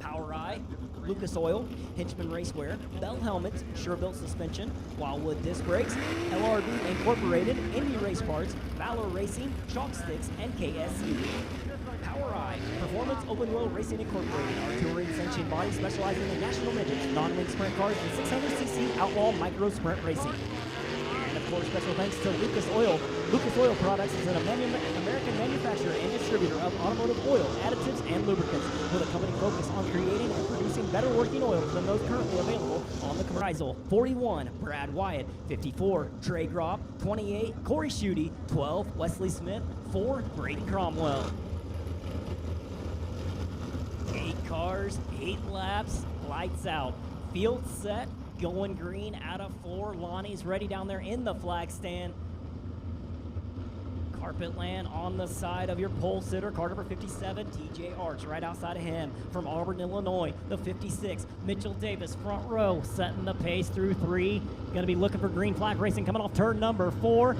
Power Eye, Lucas Oil, Hinchman Racewear, Bell Helmets, Sure-Built Suspension, Wildwood Disc Brakes, LRB Incorporated, Indy Race Parts, Valor Racing, Chalk Sticks, and KSU. Power Eye, Performance Open Wheel Racing Incorporated, our touring sanctioned body specializing in national midgets, non-wing sprint cars, and 600cc outlaw micro sprint racing. And of course, special thanks to Lucas Oil. Lucas Oil Products is an American manufacturer and distributor of automotive oil, additives, and lubricants, with a company focused on creating and producing better working oils than those currently available on the commercial. 41, Brad Wyatt. 54, Trey Groff. 28, Corey Schutte. 12, Wesley Smith. 4, Braden Cromwell. 8 cars, 8 laps, lights out. Field set, going green out of 4. Lonnie's ready down there in the flag stand. Carpet land on the side of your pole sitter, car number 57, TJ Arch, right outside of him. From Auburn, Illinois, the 56, Mitchell Davis, front row, setting the pace through 3. Going to be looking for green flag racing coming off turn number 4.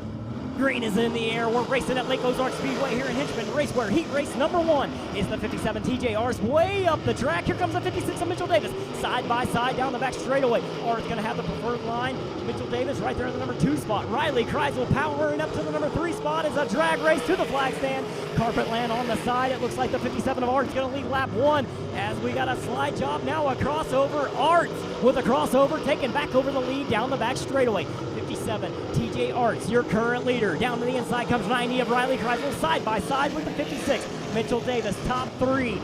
Green is in the air. We're racing at Lake Ozark Speedway here in Hinchman Racewear. Heat race number 1 is the 57 TJ Arts way up the track. Here comes the 56 of Mitchell Davis. Side by side down the back straightaway. Arts going to have the preferred line. Mitchell Davis right there in the number 2 spot. Riley Kreisel powering up to the number 3 spot as a drag race to the flag stand. Carpet land on the side. It looks like the 57 of Arts going to lead lap 1 as we got a slide job now, a crossover. Arts with a crossover taking back over the lead down the back straightaway. 57 TJ Arts, your current leader. Down to the inside comes 90 of Riley Kreisel, side by side with the 56. Mitchell Davis, top 3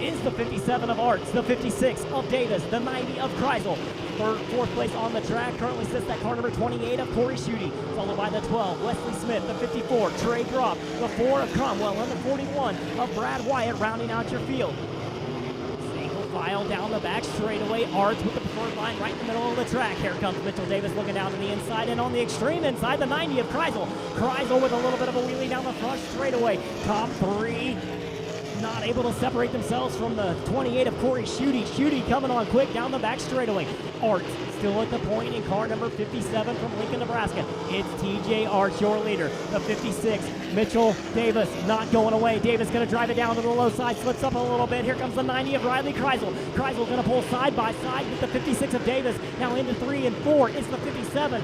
is the 57 of Arts, the 56 of Davis, the 90 of Kreisel. Fourth place on the track currently sits that car number 28 of Corey Schutte, followed by the 12, Wesley Smith, the 54, Trey Groff, the 4 of Cromwell, and the 41 of Brad Wyatt rounding out your field. File down the back straightaway. Arts with the preferred line right in the middle of the track. Here comes Mitchell Davis looking down to the inside, and on the extreme inside, the 90 of Kreisel. Kreisel with a little bit of a wheelie down the front straightaway. Top 3 not able to separate themselves from the 28 of Corey Schutte. Schutte coming on quick down the back straightaway. Arts still at the point in car number 57 from Lincoln, Nebraska. It's TJ Arts, your leader. The 56, Mitchell Davis, not going away. Davis going to drive it down to the low side, slips up a little bit. Here comes the 90 of Riley Kreisel. Kreisel going to pull side by side with the 56 of Davis. Now into 3 and 4. It's the 57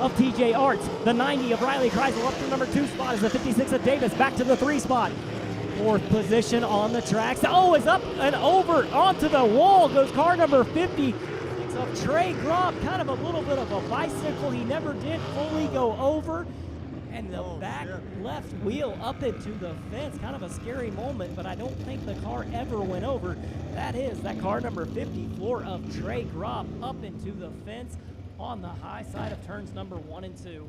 of TJ Arts. The 90 of Riley Kreisel up to the number 2 spot is the 56 of Davis. Back to the 3 spot. 4th position on the tracks. Oh, it's up and over onto the wall goes car number 50 of Trey Groff. Kind of a little bit of a bicycle. He never did fully go over. And the back left wheel up into the fence. Kind of a scary moment, but I don't think the car ever went over. That is that car number 54 of Trey Groff up into the fence on the high side of turns number 1 and 2.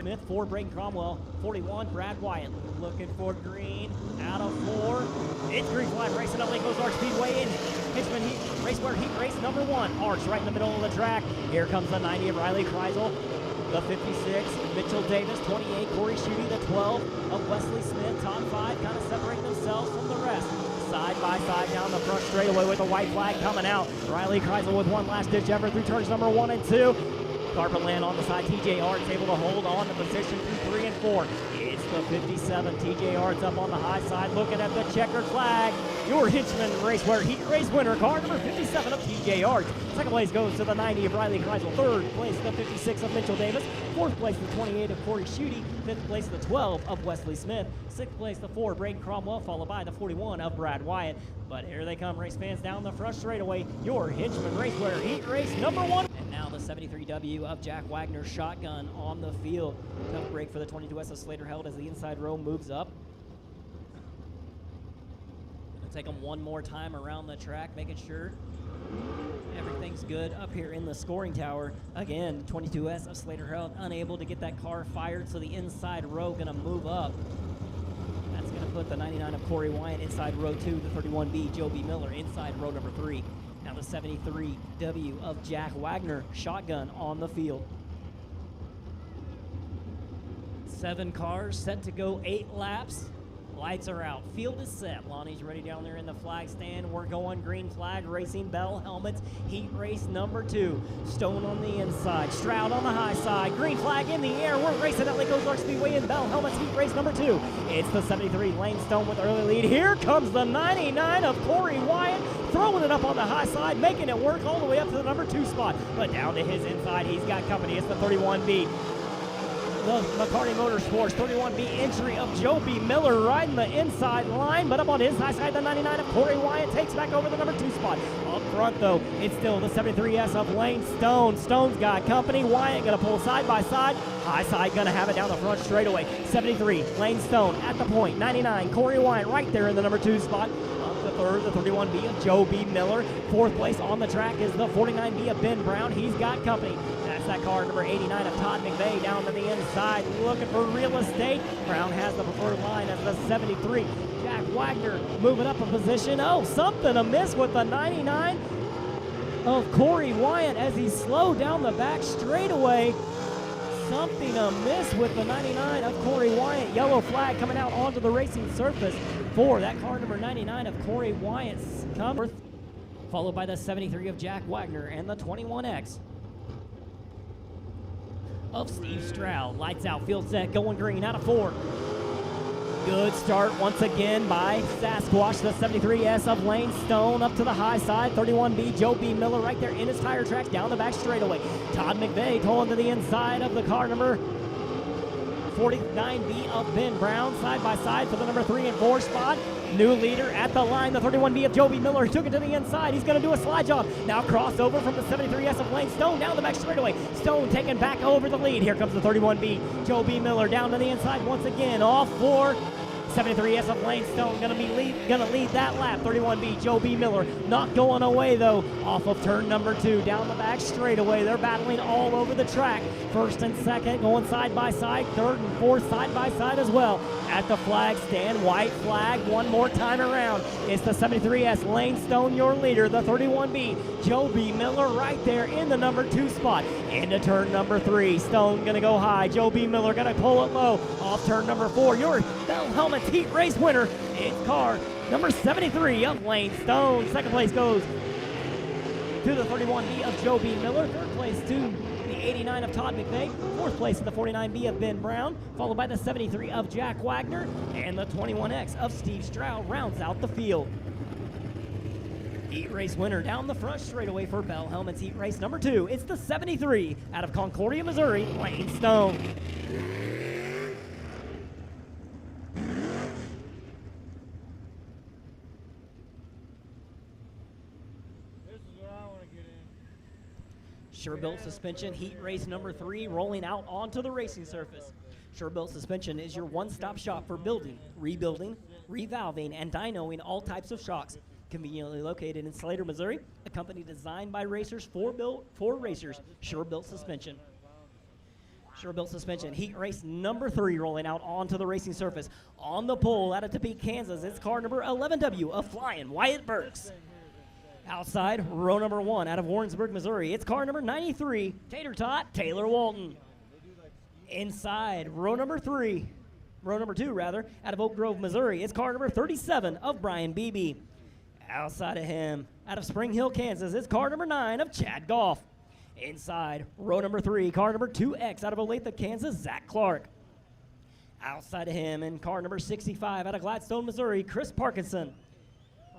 Smith, 4, Braden Cromwell, 41, Brad Wyatt. Looking for green, out of 4. It's green flag racing up Lake Ozark Speedway in Hinchman Racewear Heat Race number 1. Arch right in the middle of the track. Here comes the 90 of Riley Kreisel, the 56, Mitchell Davis, 28, Corey Schutte, the 12 of Wesley Smith. Top 5 kind of separating themselves from the rest. Side by side down the front straightaway with the white flag coming out. Riley Kreisel with one last ditch effort through turns number 1 and 2. Carpet land on the side. TJ Arts able to hold on to position through 3 and 4. It's the 57. TJ Arts up on the high side, looking at the checkered flag. Your Hinchman Raceway Heat Race winner, car number 57 of TJ Arts. Second place goes to the 90 of Riley Kreisel. Third place, the 56 of Mitchell Davis. Fourth place, the 28 of Corey Schutte. Fifth place, the 12 of Wesley Smith. Sixth place, the 4, Braden Cromwell, followed by the 41 of Brad Wyatt. But here they come, race fans, down the front straightaway. Your Hinchman Raceway Heat Race number 1. And now the 73W of Jack Wagner shotgun on the field. Tough break for the 22S of Slater Held as the inside row moves up. Gonna take them one more time around the track, making sure everything's good up here in the scoring tower. Again, 22S of Slater Held unable to get that car fired, so the inside row gonna move up. That's gonna put the 99 of Corey Wyatt inside row 2, the 31B Joe B. Miller inside row number 3. Now the 73W of Jack Wagner shotgun on the field. 7 cars set to go 8 laps. Lights are out. Field is set. Lonnie's ready down there in the flag stand. We're going green flag racing. Bell Helmets heat race number 2. Stone on the inside. Stroud on the high side. Green flag in the air. We're racing at Lake Ozark Speedway in Bell Helmets heat race number 2. It's the 73 Lane Stone with early lead. Here comes the 99 of Corey Wyatt, throwing it up on the high side, making it work all the way up to the number 2 spot. But down to his inside, he's got company. It's the 31B. The McCarty Motorsports 31B entry of Joe B. Miller riding the inside line, but up on his high side, the 99 of Corey Wyatt takes back over the number 2 spot. Up front, though, it's still the 73S of Lane Stone. Stone's got company. Wyatt gonna pull side by side. High side gonna have it down the front straightaway. 73, Lane Stone at the point. 99, Corey Wyatt right there in the number 2 spot. The third, the 31B of Joe B. Miller. Fourth place on the track is the 49B of Ben Brown. He's got company. That's that car, number 89 of Todd McVeigh, down to the inside, looking for real estate. Brown has the preferred line as the 73. Jack Wagner moving up a position. Oh, something amiss with the 99 of Corey Wyatt as he slowed down the back straightaway. Something amiss with the 99 of Corey Wyatt. Yellow flag coming out onto the racing surface for that car, number 99 of Corey Wyatt's cover, followed by the 73 of Jack Wagner and the 21X of Steve Stroud. Lights out, field set, going green out of 4. Good start once again by Sasquatch, the 73S of Lane Stone, up to the high side. 31B Joe B. Miller right there in his tire tracks, down the back straightaway. Todd McVeigh towing to the inside of the car, number 49B of Ben Brown, side by side for the number 3 and 4 spot. New leader at the line, the 31B of Joe B. Miller. He took it to the inside. He's going to do a slide job. Now crossover from the 73S of Lane Stone down the back straightaway. Stone taking back over the lead. Here comes the 31B. Joe B. Miller down to the inside once again. Off for 73S of Lane Stone gonna lead that lap. 31B Joe B. Miller not going away though. Off of turn number 2 down the back straightaway. They're battling all over the track. First and second going side by side. Third and fourth side by side as well. At the flag stand, white flag one more time around. It's the 73S Lane Stone, your leader. The 31B Joe B. Miller right there in the number 2 spot. Into turn number 3. Stone gonna go high. Joe B. Miller gonna pull it low. Off turn number 4. Your Bell Helmets heat race winner. It's car number 73 of Lane Stone. Second place goes to the 31B of Joe B. Miller. Third place to the 89 of Todd McVeigh. Fourth place to the 49B of Ben Brown, followed by the 73 of Jack Wagner, and the 21X of Steve Stroud rounds out the field. Heat race winner down the front straightaway for Bell Helmets heat race number 2. It's the 73 out of Concordia, Missouri, Lane Stone. Sure-Built Suspension heat race number 3 rolling out onto the racing surface. Sure-Built Suspension is your one-stop shop for building, rebuilding, revalving, and dynoing all types of shocks. Conveniently located in Slater, Missouri, a company designed by racers for racers. Sure-Built Suspension. Sure-Built Suspension heat race number 3 rolling out onto the racing surface. On the pole out of Topeka, Kansas, it's car number 11W of Flying Wyatt Burks. Outside, row number 1 out of Warrensburg, Missouri, it's car number 93, Tater Tot, Taylor Walton. Inside, row number 2 rather, out of Oak Grove, Missouri, it's car number 37 of Brian Beebe. Outside of him, out of Spring Hill, Kansas, it's car number 9 of Chad Goff. Inside, row number 3, car number 2X out of Olathe, Kansas, Zach Clark. Outside of him in car number 65 out of Gladstone, Missouri, Chris Parkinson.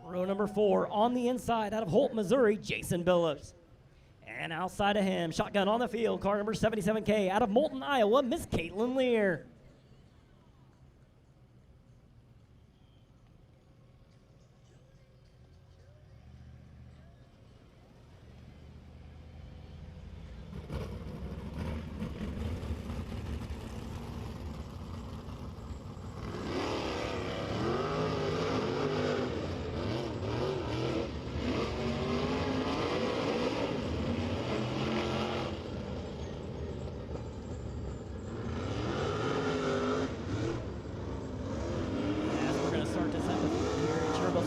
Row number 4 on the inside out of Holt, Missouri, Jason Billups. And outside of him, shotgun on the field, car number 77K out of Moulton, Iowa, Miss Caitlin Lear.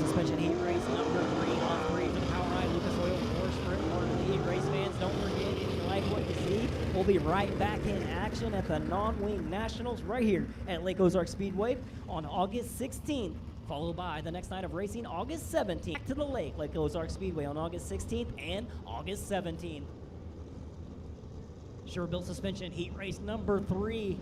Suspension heat race number 3 on 3 for the Power Eye Lucas Oil Force Sprint Part of the Heat Race fans. Don't forget, if you like what you see, we'll be right back in action at the Non-Wing Nationals right here at Lake Ozark Speedway on August 16th, followed by the next night of racing August 17th. Back to the Lake Ozark Speedway on August 16th and August 17th. Sure-Built Suspension heat race number 3.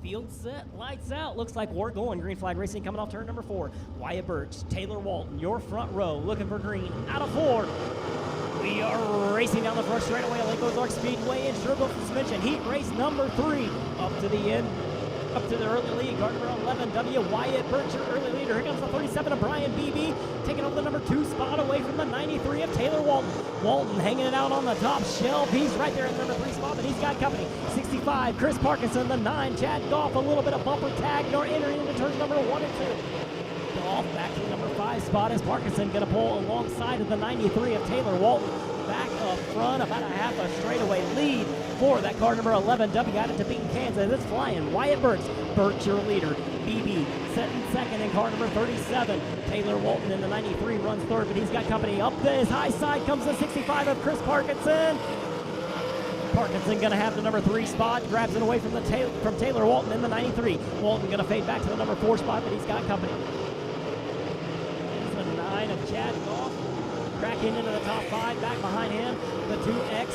Field set, lights out. Looks like we're going. Green flag racing coming off turn number 4. Wyatt Birch, Taylor Walton, your front row, looking for green. Out of 4. We are racing down the front straightaway at Lake Ozark Speedway in Sure-Built Suspension. Heat race number 3. Up to the end. Up to the early lead. Car number 11, W. Wyatt Birch, your early leader. Here comes the 37 of Brian Beebe, taking over the number 2 spot away from the 93 of Taylor Walton. Walton hanging it out on the top shelf. He's right there in the number 3 spot, but he's got company. 65, Chris Parkinson, the 9, Chad Goff, a little bit of bumper tag, nor entering into turns number 1 and 2. Goff back to the number 5 spot as Parkinson going to pull alongside of the 93 of Taylor Walton. Back up front, about a half a straightaway lead for that car number 11. W got it to Beaton, Kansas. It's flying. Wyatt Birch, your leader. BB set in second in car number 37. Taylor Walton in the 93 runs third, but he's got company. Up to his high side comes the 65 of Chris Parkinson. Parkinson going to have the number 3 spot, grabs it away from Taylor Walton in the 93. Walton going to fade back to the number 4 spot, but he's got company. It's the 9 of Chad Goff. Cracking into the top 5, back behind him, the 2X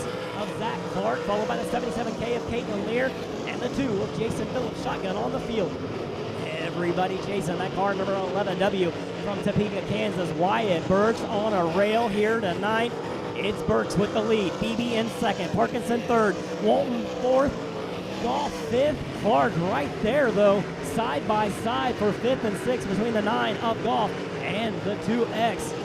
of Zach Clark, followed by the 77K of Caitlin Lear, and the 2 of Jason Phillips, shotgun on the field. Everybody chasing that car number 11W from Topeka, Kansas. Wyatt Birch on a rail here tonight. It's Birch with the lead. BB in second, Parkinson third, Walton fourth, Goff fifth. Clark right there though, side by side for 5th and 6th between the 9 of Goff and the 2X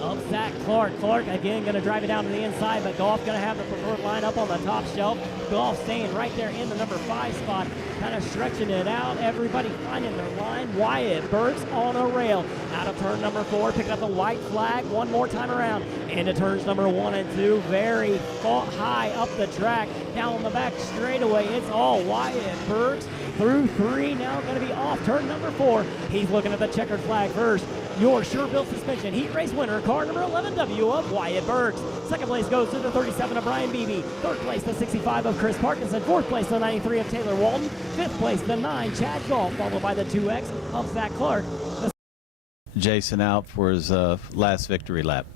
of Zach Clark. Clark again going to drive it down to the inside, but Goff going to have the preferred lineup on the top shelf. Goff staying right there in the number 5 spot, kind of stretching it out. Everybody finding their line. Wyatt Birch on a rail. Out of turn number 4, picking up the white flag one more time around. Into turns number 1 and 2, very high up the track. Down the back straightaway, it's all Wyatt Birch. Through 3, now going to be off turn number 4. He's looking at the checkered flag first. Your Sure-Built Suspension heat race winner, car number 11W of Wyatt Birch. Second place goes to the 37 of Brian Beebe. Third place, the 65 of Chris Parkinson. Fourth place, the 93 of Taylor Walton. Fifth place, the 9, Chad Goff, followed by the 2X of Zach Clark. Jason out for his last victory lap.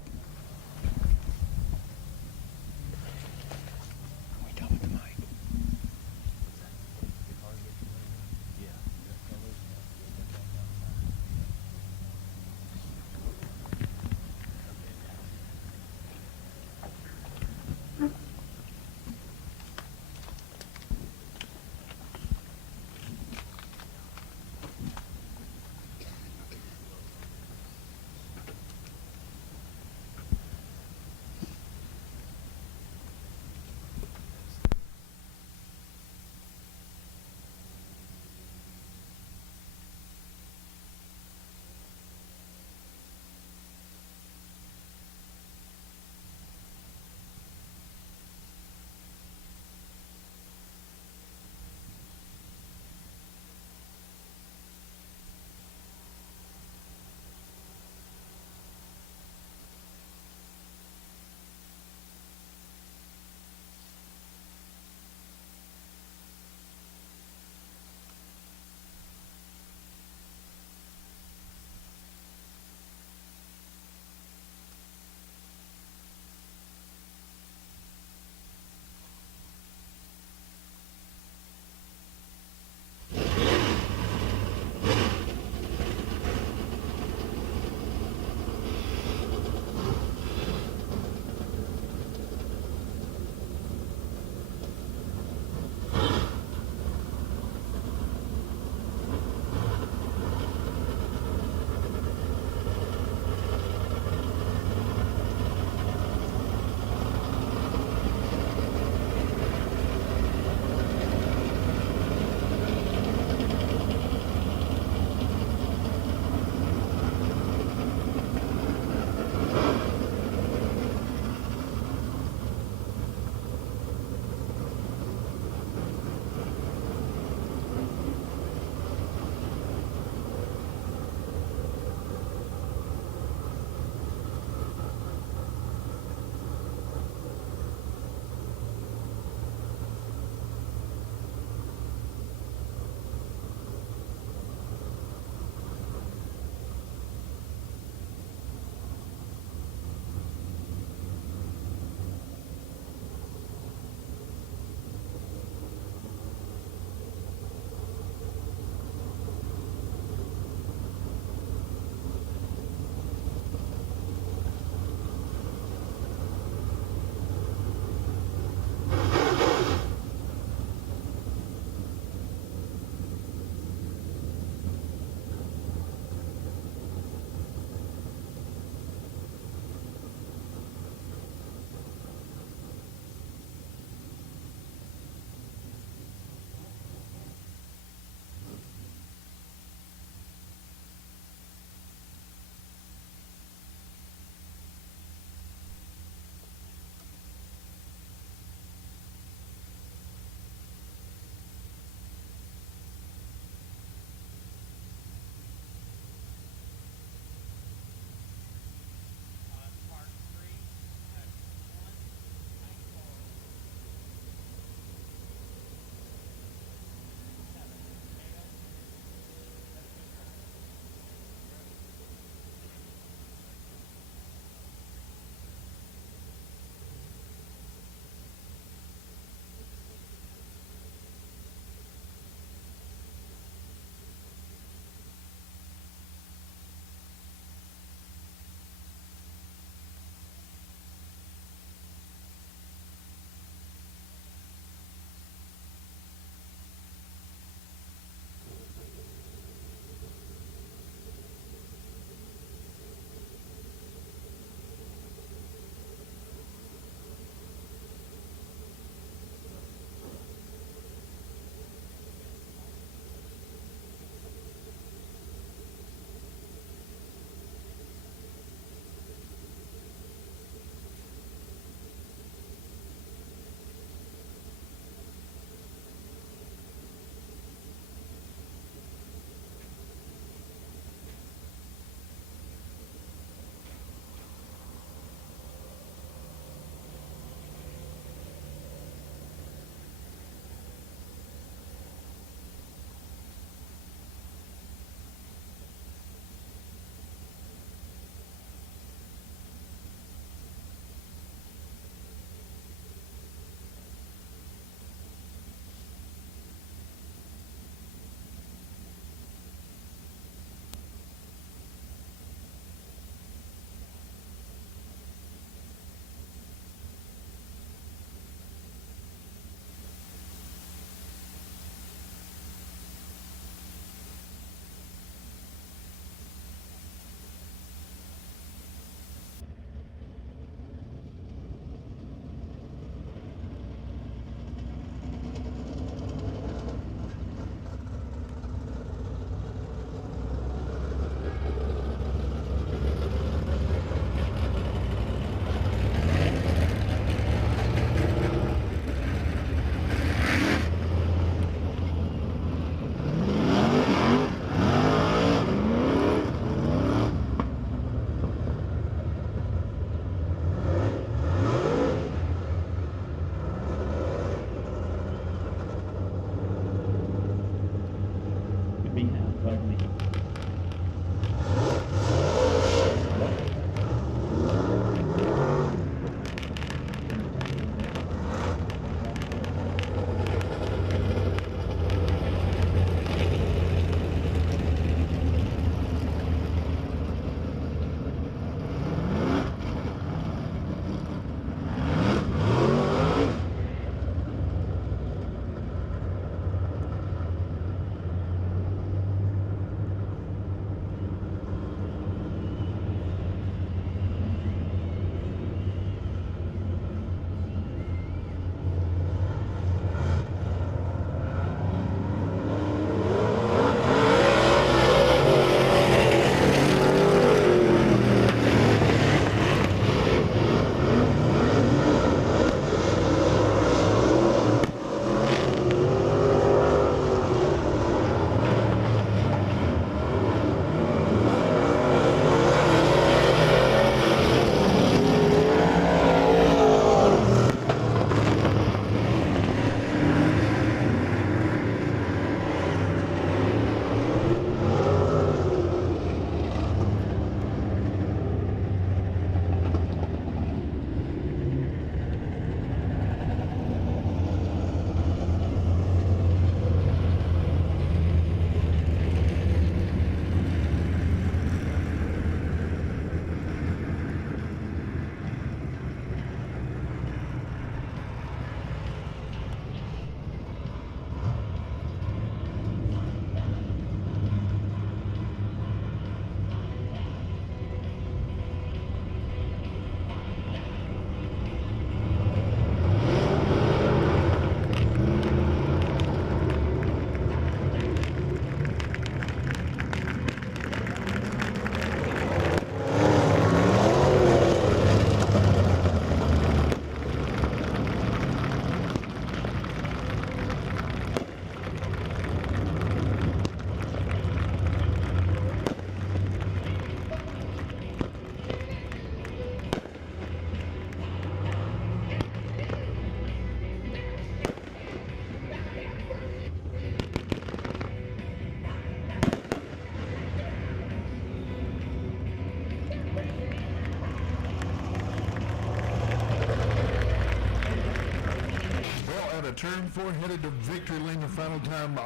Turn 4 headed to victory lane the final time.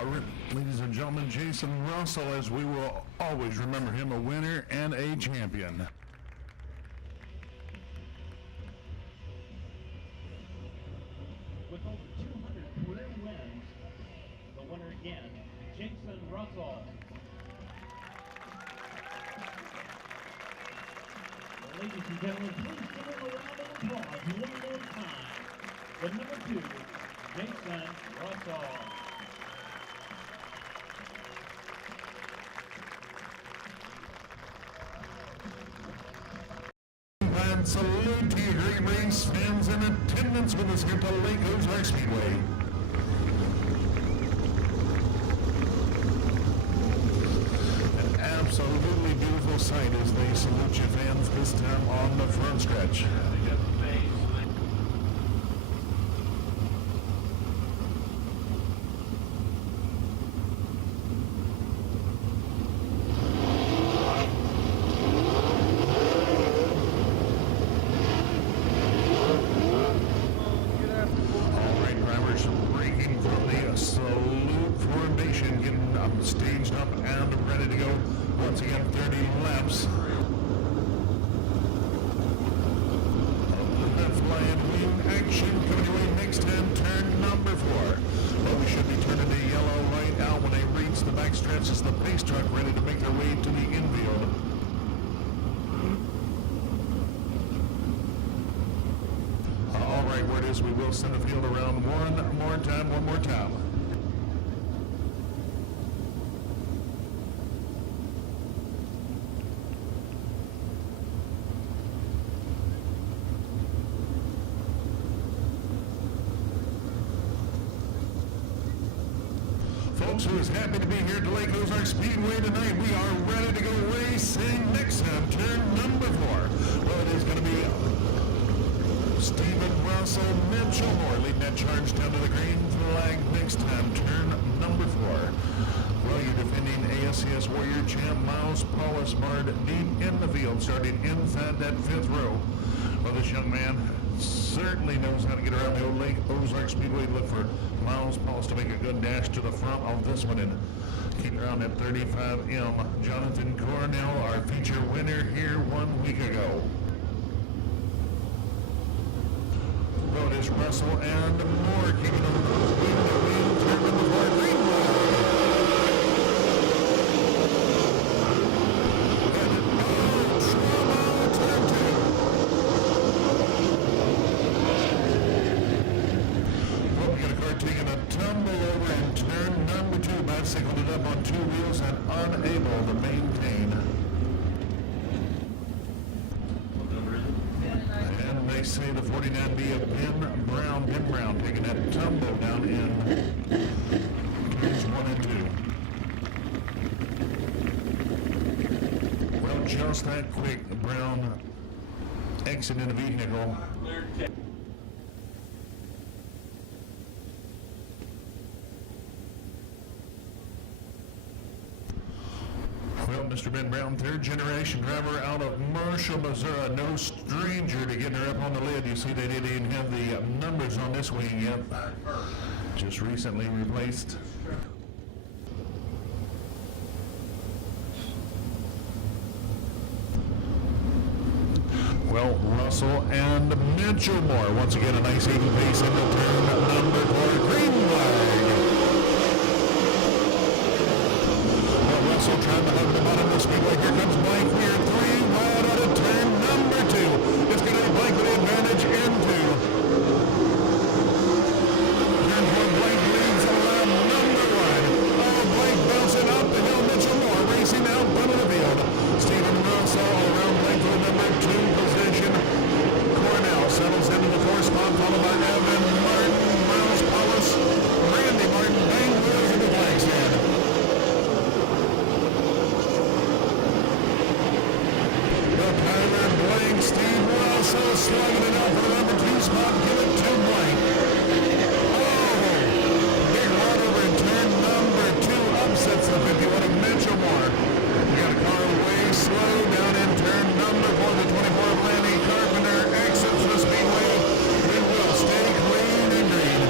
Ladies and gentlemen, Jason Russell, as we will always remember him, a winner and a champion. With over 200 career wins, the winner again, Jason Russell. Ladies and gentlemen, please give him a round of applause one more time. The number 2, Jason Russell. And salute to you, great race fans in attendance with us here at the Lake Ozark Speedway. An absolutely beautiful sight as they salute you fans this time on the front stretch. Staged up and ready to go. Once again, 30 laps. Left line wing action coming your way next time, turn number 4. Well, we should be turning to yellow right out when they reach the backstretch as the pace truck ready to make their way to the infield. All right, word is we will send the field around one more time. Folks, who is happy to be here at the Lake Ozark Speedway tonight. We are ready to go racing next time, turn number 4. Well, it is going to be Stephen Russell, Mitchell Moore leading that charge down to the green flag next time, turn number 4. Well, you're defending ASCS Warrior champ Miles Paulus marred deep in the field, starting inside that 5th row. Well, this young man certainly knows how to get around the old Lake Ozark Speedway. Look for Miles Paulus to make a good dash to the front of this one and keep around at 35M. Jonathan Cornell, our feature winner here 1 week ago. Well, it is Russell and Moore keeping them win turn number 4 green flag. Taking a tumble over in turn number 2, bicycled it up on 2 wheels and unable to maintain. And they say the 49B of Ben Brown taking that tumble down in turns 1 and 2. Well, just that quick, Brown exited the vehicle. Well, Mr. Ben Brown, 3rd generation driver out of Marshall, Missouri. No stranger to getting her up on the lid. You see they didn't even have the numbers on this wing yet. Just recently replaced. Well, Russell and Mitchell Moore. Once again, a nice even pace into turn number 4. Green flag. Russell trying to hug the bottom of the speedway. Here comes Blank. We are 3 wide out of turn number 2. It's going to be Blank with the advantage into turn 4. Blank leads around number 1. Oh, Blank bouncing up the hill. Mitchell Moore racing out front of the field. Stephen Russell around Blank for the number 2 position. Cornell settles into the 4th spot, followed by Evan Martin, Miles Paulus, Randy Martin, bang wheels in the flag stand. Tyler Blank, Steve Russell slugging it out for the number 2 spot. Give it to Blank. Oh, big run over in turn number 2. Upsets the 51 of Mitchell Moore. We got a car way slow down in turn number 4. The 24 of Lanny Carpenter exits the speedway. We will stay clean and green.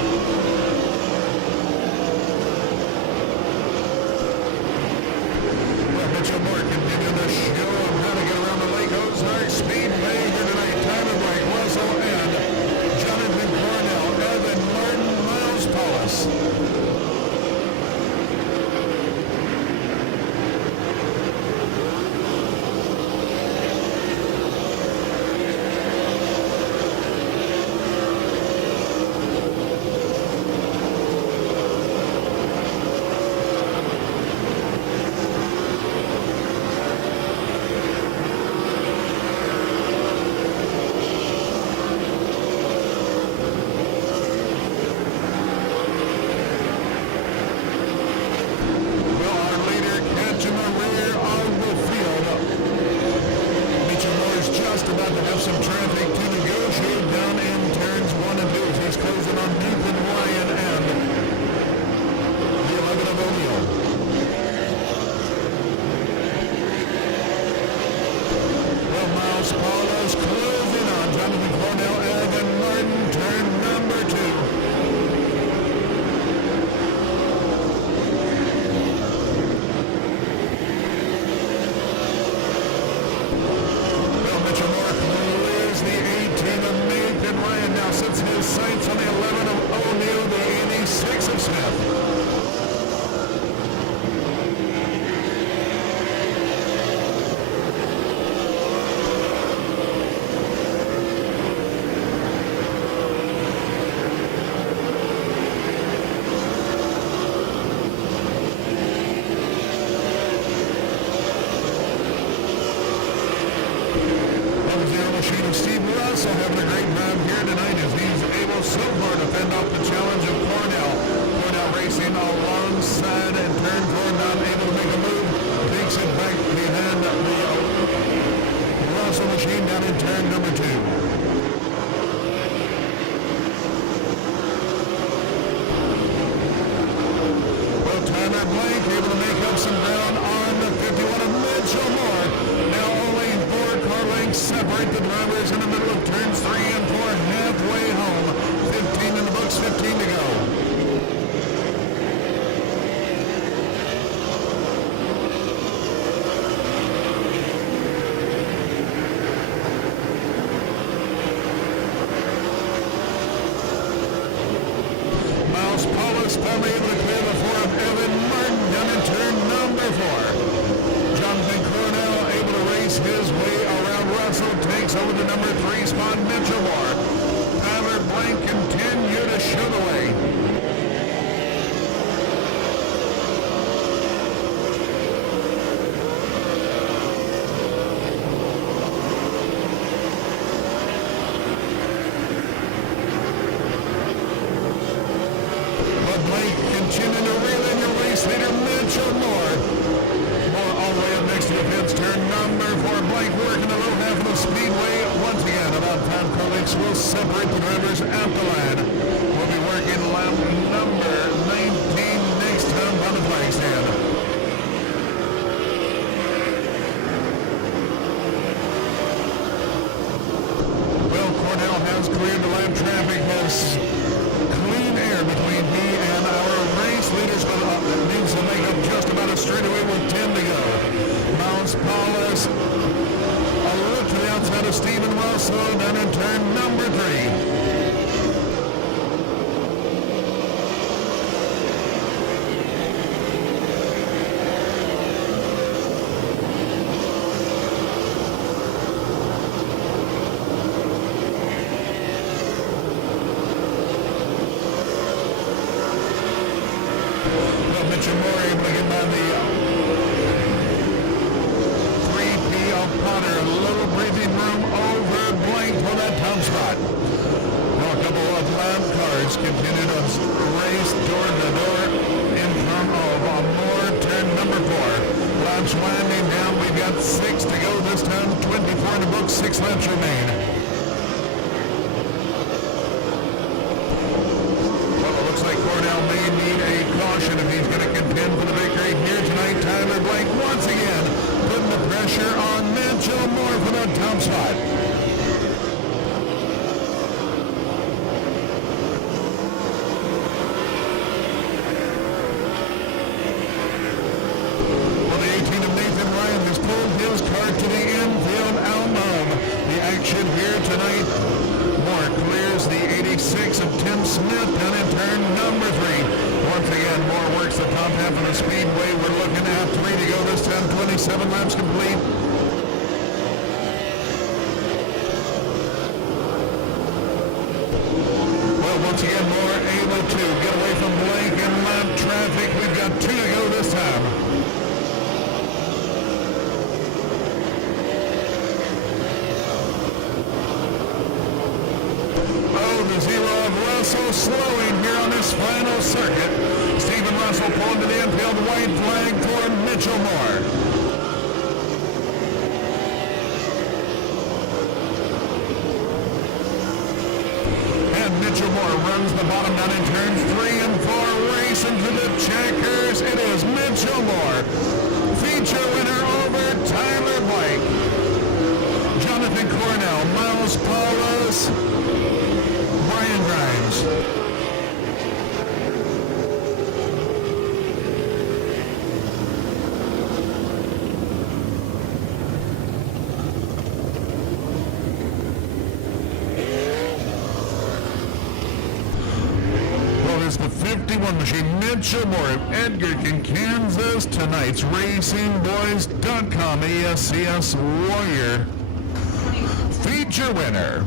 about to have some traffic to negotiate down in turns 1 and 2. He's closing on Nathan Ryan and the 11 of O'Neill. Well, Miles Paulus closing on Jonathan Cornell, Evan Martin, turn number 2. Sets his sights on the 11 of O'Neill, the 86 of Smith. Machine of Steve Russell having a great time here tonight as he's able so far to fend off the challenge of Cornell. Cornell racing alongside and turn 4, not able to make a move. Takes it back behind the Russell machine down in turn number 2. Well, Tyler Blake able to make up some ground on the 51 of Mitchell Moore. Now only 4 car lengths separate the drivers in the middle of turns 3 and 4, halfway home. 15 in the books, 15 to go. Miles Paulus finally able to clear the 4 of Evan Martin down in turn number 4. Jonathan Cornell able to race his way around. Russell takes over the number 3 spot. Mitchell Moore. Tyler Blank continue to show the way. But Blank continuing to reel in your race leader, Mitchell Moore. Moore all the way up next to the fence, turn number 4. Blank working the low half of the Speedway. Once again, about time Carlinks will separate the drivers at the line. We'll be working lap number 19 next time on the flag stand. Well, Cornell has cleared the lap. Traffic has clean air between he and our race leaders, but needs to make up just about a straightaway with 10 to go. Miles Paulus, a look to the outside of Stephen Russell, down in turn number 3. Mitchell Moore able to get by the 3P of Potter. A little breathing room over Blank for that top spot. Now a couple of lap cars continue to race door to door in front of Moore, turn number 4. Laps winding down. We've got 6 to go this time. 24 in the book, 6 laps remain. Looks like Cornell may need a caution if he's going to contend for the victory here tonight. Tyler Blank once again putting the pressure on Mitchell Moore for the top spot. Well, the 18 of Nathan Ryan has pulled his car to the infield Almome. The action here tonight. Moore clears the 86 of Tim Smith down in turn number 3. Once again, Moore works the top half of the Speedway. We're looking at 3 to go this time, 27 laps complete. Well, once again, Moore able to get away from Blake and lap traffic. We've got 2 to go this time. The 0 of Russell slowing here on this final circuit. Stephen Russell pulling to the infield, white flag for Mitchell Moore. Mitchell Moore runs the bottom down in turns 3 and 4, racing to the checkers. It is Mitchell Moore. Feature winner over Tyler Blake. Jonathan Cornell, Miles Paulus, Brian Grimes. Well, it's the 51 machine, Mitchell Moore of Edgerton, Kansas. Tonight's RacingBoys.com ASCS Warrior feature winner.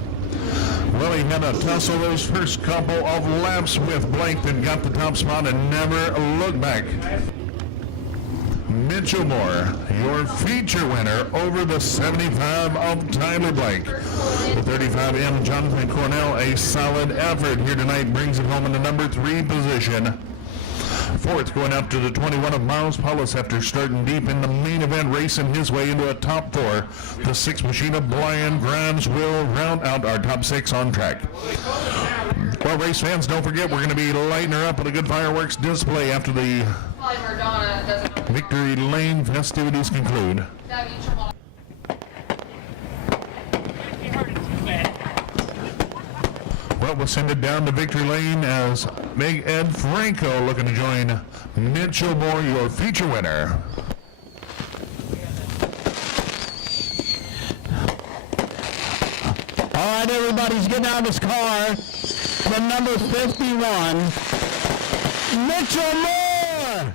Well, he had a tussle those first couple of laps with Blake, then got the top spot and never looked back. Mitchell Moore, your feature winner over the 75 of Tyler Blake. The 35M, Jonathan Cornell, a solid effort here tonight, brings it home in the number 3 position. Fourth going up to the 21 of Miles Paulus after starting deep in the main event, racing his way into a top 4. The 6 machine of Brian Grimes will round out our top 6 on track. Well, race fans, don't forget we're going to be lighting her up with a good fireworks display after the Victory Lane festivities conclude. Well, we'll send it down to Victory Lane as Big Ed Franco looking to join Mitchell Moore, your feature winner. All right, everybody's getting out of his car. The number 51, Mitchell Moore.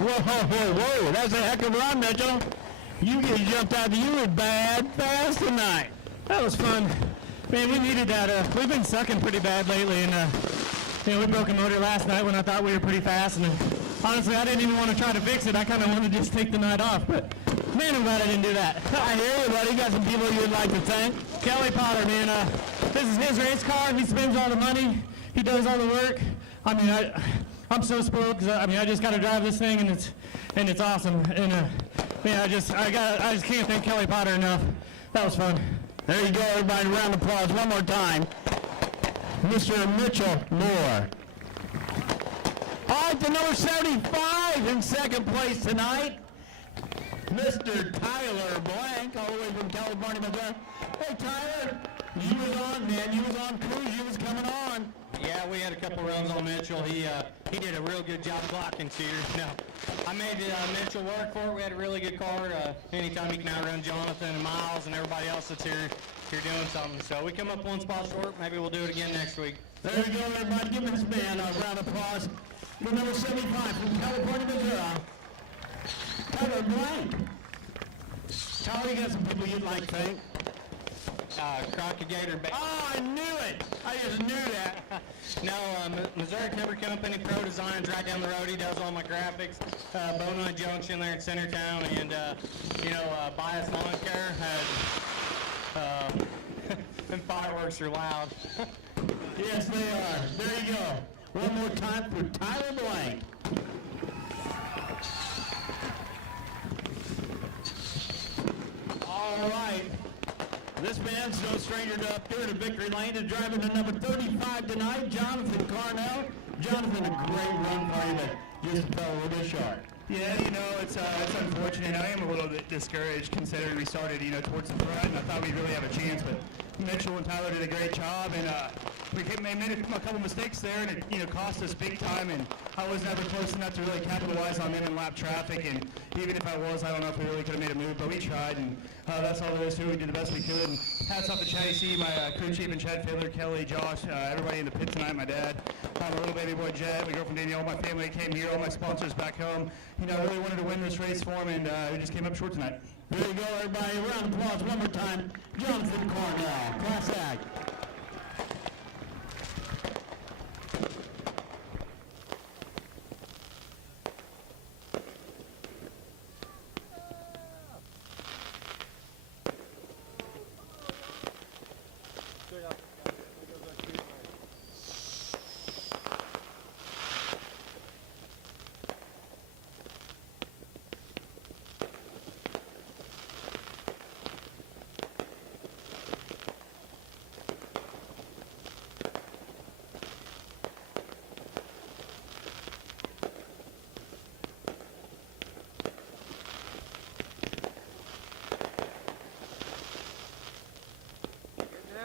Whoa, that's a heck of a run, Mitchell. You jumped out, you were bad fast tonight. That was fun. Man, we needed that. We've been sucking pretty bad lately, and we broke a motor last night when I thought we were pretty fast, and honestly, I didn't even want to try to fix it. I kind of wanted to just take the night off, but man, I'm glad I didn't do that. I hear you, buddy. You got some people you'd like to thank. Kelly Potter, man, this is his race car. He spends all the money. He does all the work. I mean, I'm so spoiled because I just got to drive this thing, and it's awesome. And man, I just can't thank Kelly Potter enough. That was fun. There you go, everybody. Round of applause one more time. Mr. Mitchell Moore. All right, the number 75 in second place tonight, Mr. Tyler Blank, all the way from California, Missouri. Hey, Tyler, you was on, man. You was on cruise. You was coming on. Yeah, we had a couple runs on Mitchell. He did a real good job blocking cheaters. No, I made Mitchell work for it. We had a really good car. Anytime he can outrun Jonathan and Miles and everybody else that's here doing something. So we come up one spot short. Maybe we'll do it again next week. There you go, everybody. Give this man a round of applause for number 75 from California, Missouri, Tyler Blank. Tyler, you got some people you'd like to thank? Crockett Gator. Oh, I knew it. I just knew that. No, Missouri Timber Company Pro Designs right down the road. He does all my graphics. Bonine Junction there in Centertown, and Bias Lawn Care had. And fireworks are loud. Yes, they are. There you go. One more time for Tyler Blank. All right. This man's no stranger to up here to Victory Lane and driving to number 35 tonight, Jonathan Cornell. Jonathan, a great run for you, but just fell a little bit short. Yeah, it's unfortunate. I am a little bit discouraged considering we started, towards the front, and I thought we'd really have a chance, but Mitchell and Tyler did a great job, and we made a couple mistakes there, and it cost us big time, and I was never close enough to really capitalize on them in lap traffic, and even if I was, I don't know if we really could have made a move, but we tried, and that's all there is to it. We did the best we could, and hats off to Chatty C, my crew chief, and Chad Fiddler, Kelly, Josh, everybody in the pit tonight, my dad, my little baby boy Jet, my girlfriend Danielle, my family that came here, all my sponsors back home. I really wanted to win this race for him, and we just came up short tonight. There you go, everybody. Round of applause one more time. Jonathan Cornell, class act.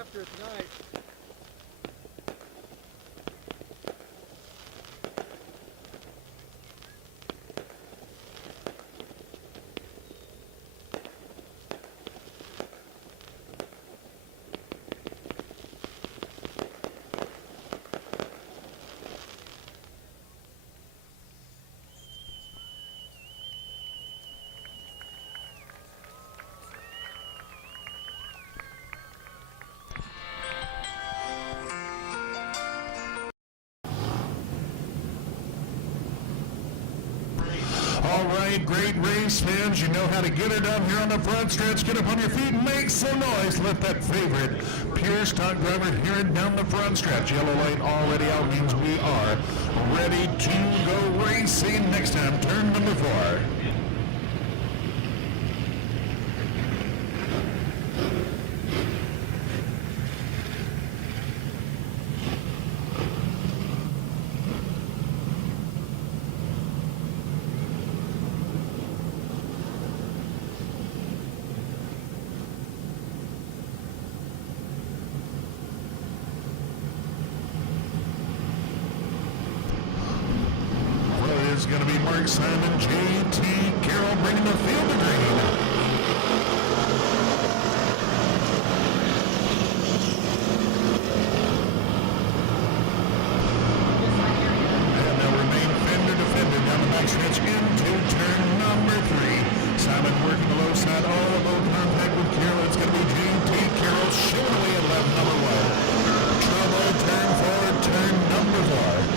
after it tonight. All right, great race fans. You know how to get it up here on the front stretch. Get up on your feet, make some noise. Let that favorite pure stock driver hear it down the front stretch. Yellow light already out means we are ready to go racing. Next time, turn number 4. Is going to be Mark Simon, J.T. Carroll bringing the field to green. And they'll remain fender to fender down the backstretch into turn number 3. Simon working the low side, all about contact with Carroll. It's going to be J.T. Carroll showing away at lap number 1. Trouble, turn 4, turn number 4.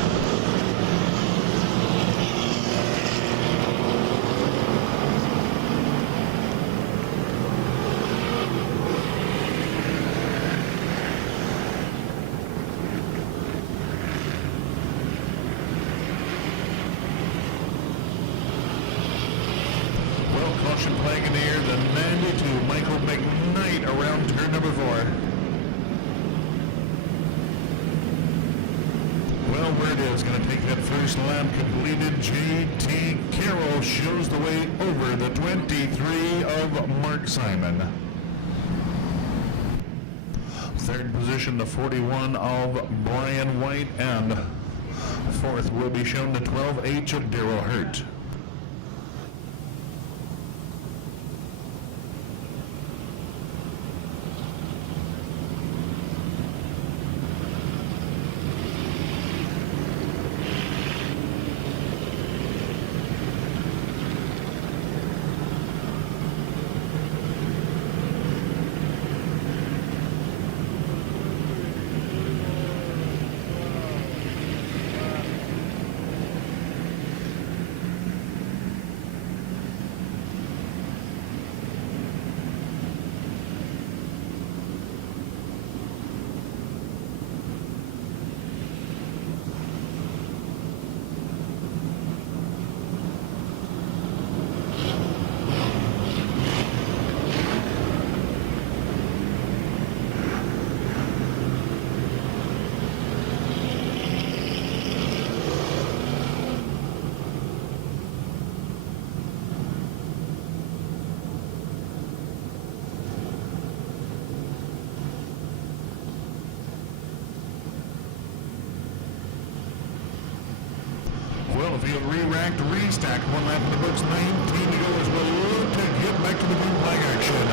Caution flag in the air, the 92, Michael McKnight around turn number 4. Well, where it is, going to take that first lap completed. J.T. Carroll shows the way over the 23 of Mark Simon. Third position, the 41 of Brian White, and fourth will be shown the 12H of Darrell Hurt. Well, the field re-racked, restacked, one lap in the books, 19 to go as we'll look to get back to the green flag action.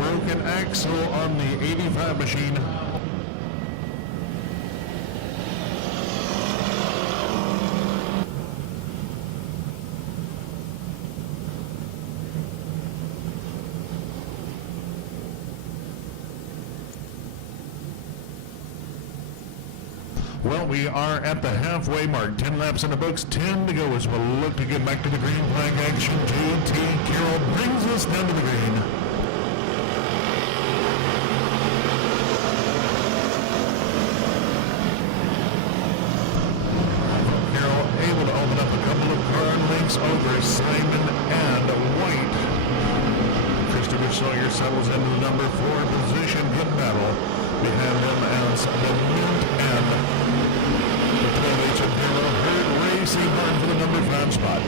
broken axle on the 85 machine. Well, we are at the halfway mark. 10 laps in the books, 10 to go as we'll look to get back to the green flag action. J.T. Carroll brings us down to the green. Carroll able to open up a couple of car links over Simon and White. Christopher Sawyer settles into the number 4 position. Good battle. We have him as the Mint and Racing hard for the number 5 spot.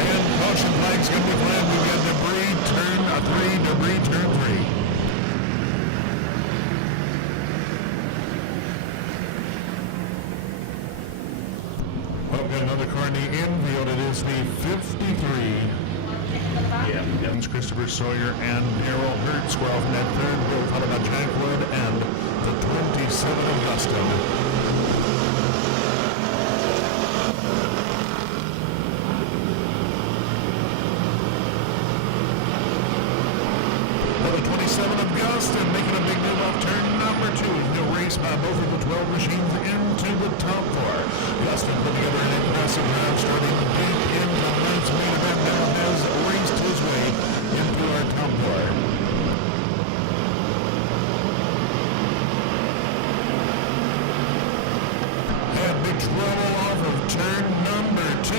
And caution flag's going to be flagged. We've got debris turn 3. Another car in the infield. It is the 53. Yeah. Christopher Sawyer and Harold Hertz in that third wheel, followed by Jack Wood and the 27 Augustine. Augustine making a big move off turn number 2. He'll race by both of the 12 machines into the top 4. Augustine put together an impressive round starting deep into the 9th main event. Now has raced his way into our top 4. Had big trouble off of turn number 2.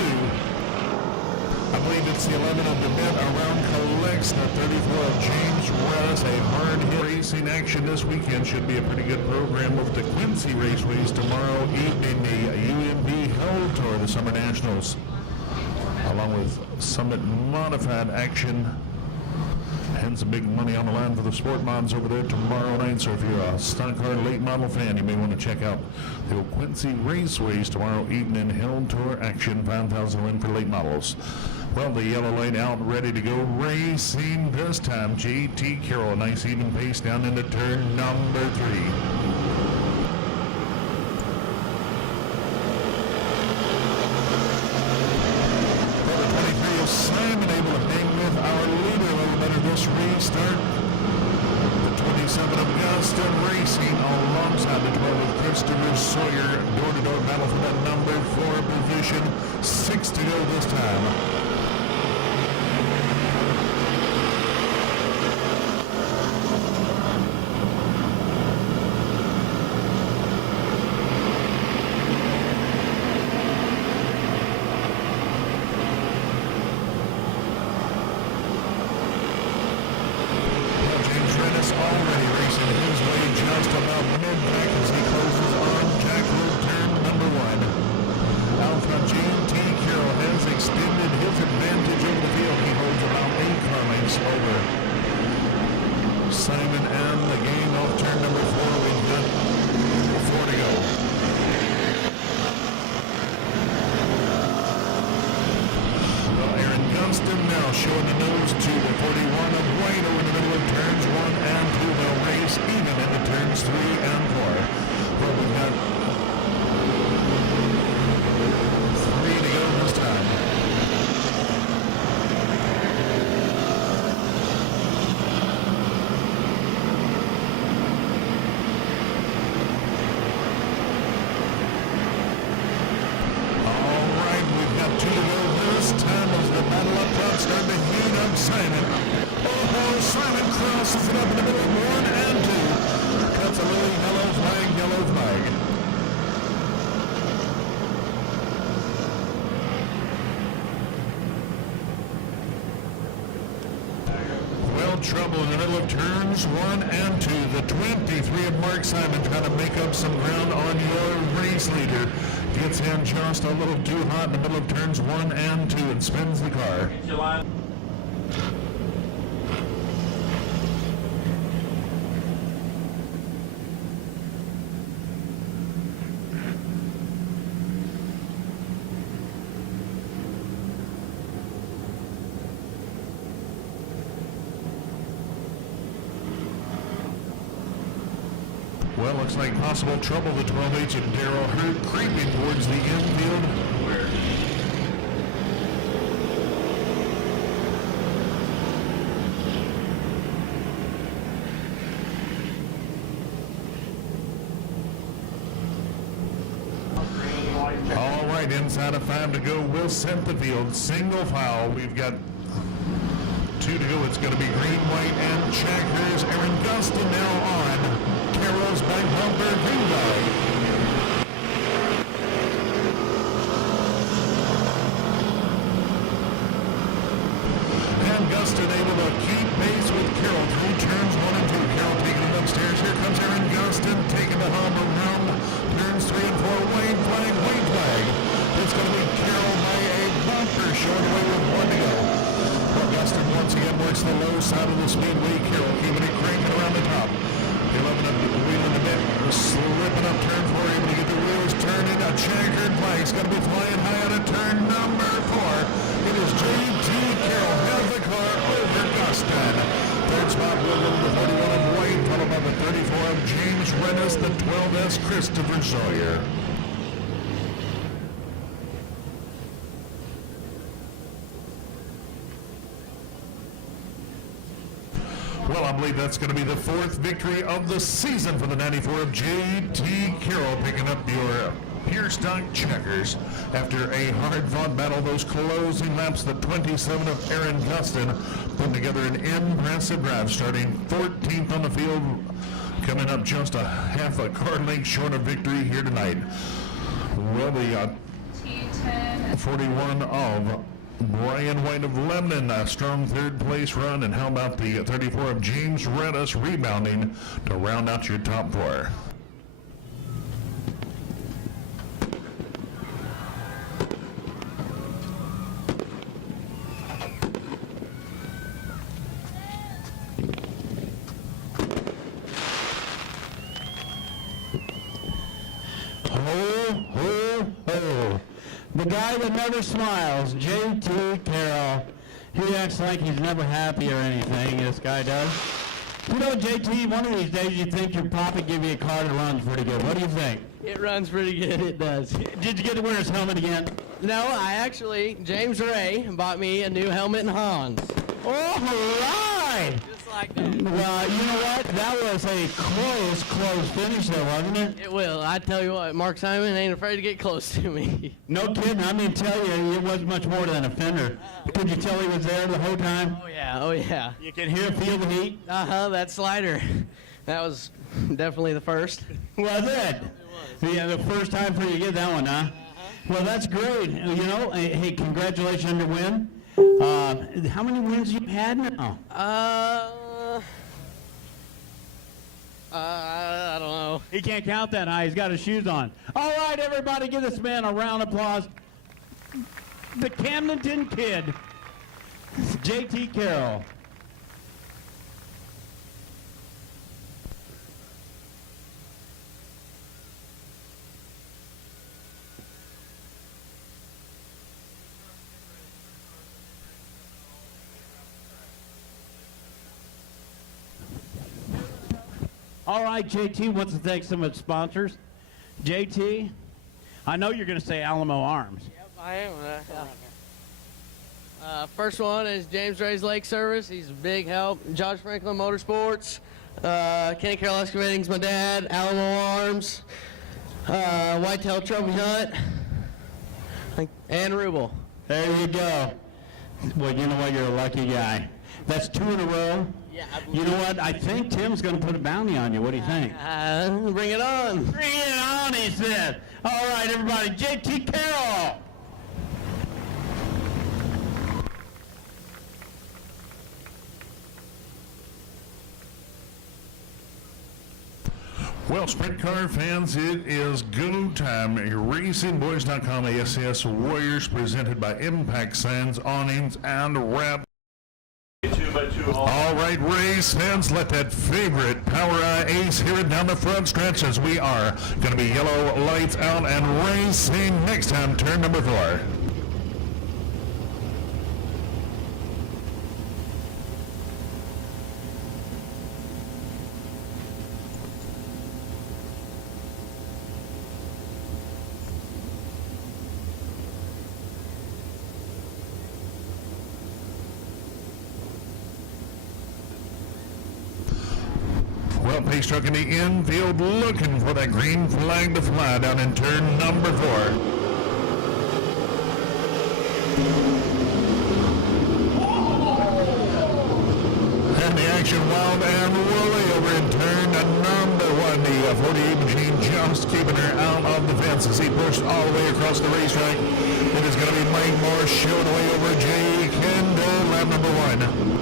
I believe it's the 11 of the men around collects the 34 of James Redis. A hard hit racing action this weekend. Should be a pretty good program with the Quincy Raceways tomorrow evening. The UMB Hell Tour, the Summer Nationals, along with Summit Modified action. And some big money on the line for the sport mods over there tomorrow night. So if you're a stock car late model fan, you may want to check out the old Quincy Raceways tomorrow evening. Hell Tour action, 5,000 win for late models. Well, the yellow light out, ready to go racing this time. J.T. Carroll, a nice even pace down into turn number 3. Simon able to hang with our leader a little better this restart. The 27 of Augusta Racing alongside the 12 of Christopher Sawyer. Door-to-door battle for that number 4 position. 6 to go this time. Already racing his way just about mid-back as he closes on Jack Road turn number 1. Out front, J.T. Carroll has extended his advantage over the field. He holds about 8 car lengths over Simon and the game off turn number 4. We've got 4 to go. Well, Aaron Gunston now showing the nose to the 41 of White over the middle of turns 1 and 2. They'll race even into turns 3 and 4. Well, we've got 3 to go this time. All right, we've got 2 to go this time as the battle up front starting to heat up. Simon. Oh, Simon crosses it up in the middle of 1 and 2. Cuts a little yellow flag, yellow flag. Well, trouble in the middle of turns 1 and 2. The 23 of Mark Simon trying to make up some ground on your race leader. Gets in just a little too hot in the middle of turns 1 and 2 and spins the car. looks like possible trouble. The 12H and Darrell Hurt creeping towards the infield. All right, inside of 5 to go. We'll set the field. Single foul. We've got 2 to go. It's going to be green, white, and checkers. Aaron Gustin now on Carroll's by bumper green. And Gustin able to keep pace with Carroll through turns 1 and 2. Carroll taking it upstairs. Here comes Aaron Gustin taking the home around turns 3 and 4. Wayne flag, Wayne flag. It's going to be Carroll by a bumper, showing away with 1 to go. Gustin once again works the low side of the Speedway. Carroll keeping it cranking around the top. 11 up the wheel in the mid, slipping up turn 4, able to get the wheels turning. A checkered flag. It's going to be flying high out of turn number 4. It is J.T. Carroll has the car over Gustin. Third spot will go to the 41 of White, followed by the 34 of James Rennis, the 12S Christopher Sawyer. Well, I believe that's going to be the 4th victory of the season for the 94 of J.T. Carroll, picking up your pure stock checkers after a hard-fought battle. Those closing laps, the 27 of Aaron Gustin, putting together an impressive drive, starting 14th on the field, coming up just a half a car length short of victory here tonight. Well, the 41 of Brian White of Lebanon, a strong 3rd place run. And how about the 34 of James Rennis rebounding to round out your top 4? Ho, ho, ho. The guy that never smiles, J.T. Carroll. He acts like he's never happy or anything, this guy does. You know, J.T., one of these days you think your papa give you a car that runs pretty good. What do you think? It runs pretty good, it does. Did you get to wear his helmet again? No, James Ray bought me a new helmet and Hans. All right! Just like that. Well, you know what? That was a close finish there, wasn't it? It will. I tell you what, Mark Simon ain't afraid to get close to me. No kidding. I mean, tell you, it was much more than a fender. Could you tell he was there the whole time? Oh, yeah. Oh, yeah. You can feel the heat? Uh-huh, that slider. That was definitely the first. Was it? Yeah, the first time for you to get that one, huh? Well, that's great. You know, hey, congratulations on your win. How many wins you had now? I don't know. He can't count that high. He's got his shoes on. All right, everybody, give this man a round of applause. The Camdenton Kid, J.T. Carroll. All right, JT wants to thank some of the sponsors. JT, I know you're going to say Alamo Arms. Yep, I am. First one is James Ray's Lake Service. He's a big help. Josh Franklin Motorsports. Kenny Carroll Excavating's my dad. Alamo Arms. Whitetail Trophy Hunt. And Rubel. There you go. Well, you know what? You're a lucky guy. That's 2 in a row. Yeah, you know what? I think Tim's going to put a bounty on you. What do you think? Bring it on. Bring it on, he said. All right, everybody. J.T. Carroll. Well, sprint car fans, it is go time. RacingBoys.com ASS Warriors presented by Impact Signs, Awnings, and Wrap. All right, race fans, let that favorite Power Eye Ace hear it down the front stretch as we are going to be yellow lights out and racing next time, turn number 4. race truck in the infield looking for that green flag to fly down in turn number 4. And the action wild and woolly over in turn number 1. The 48 machine just keeping her out of the fence as he pushed all the way across the racetrack. It is going to be Mike Moore showing away over Jay Kendall, lap number 1.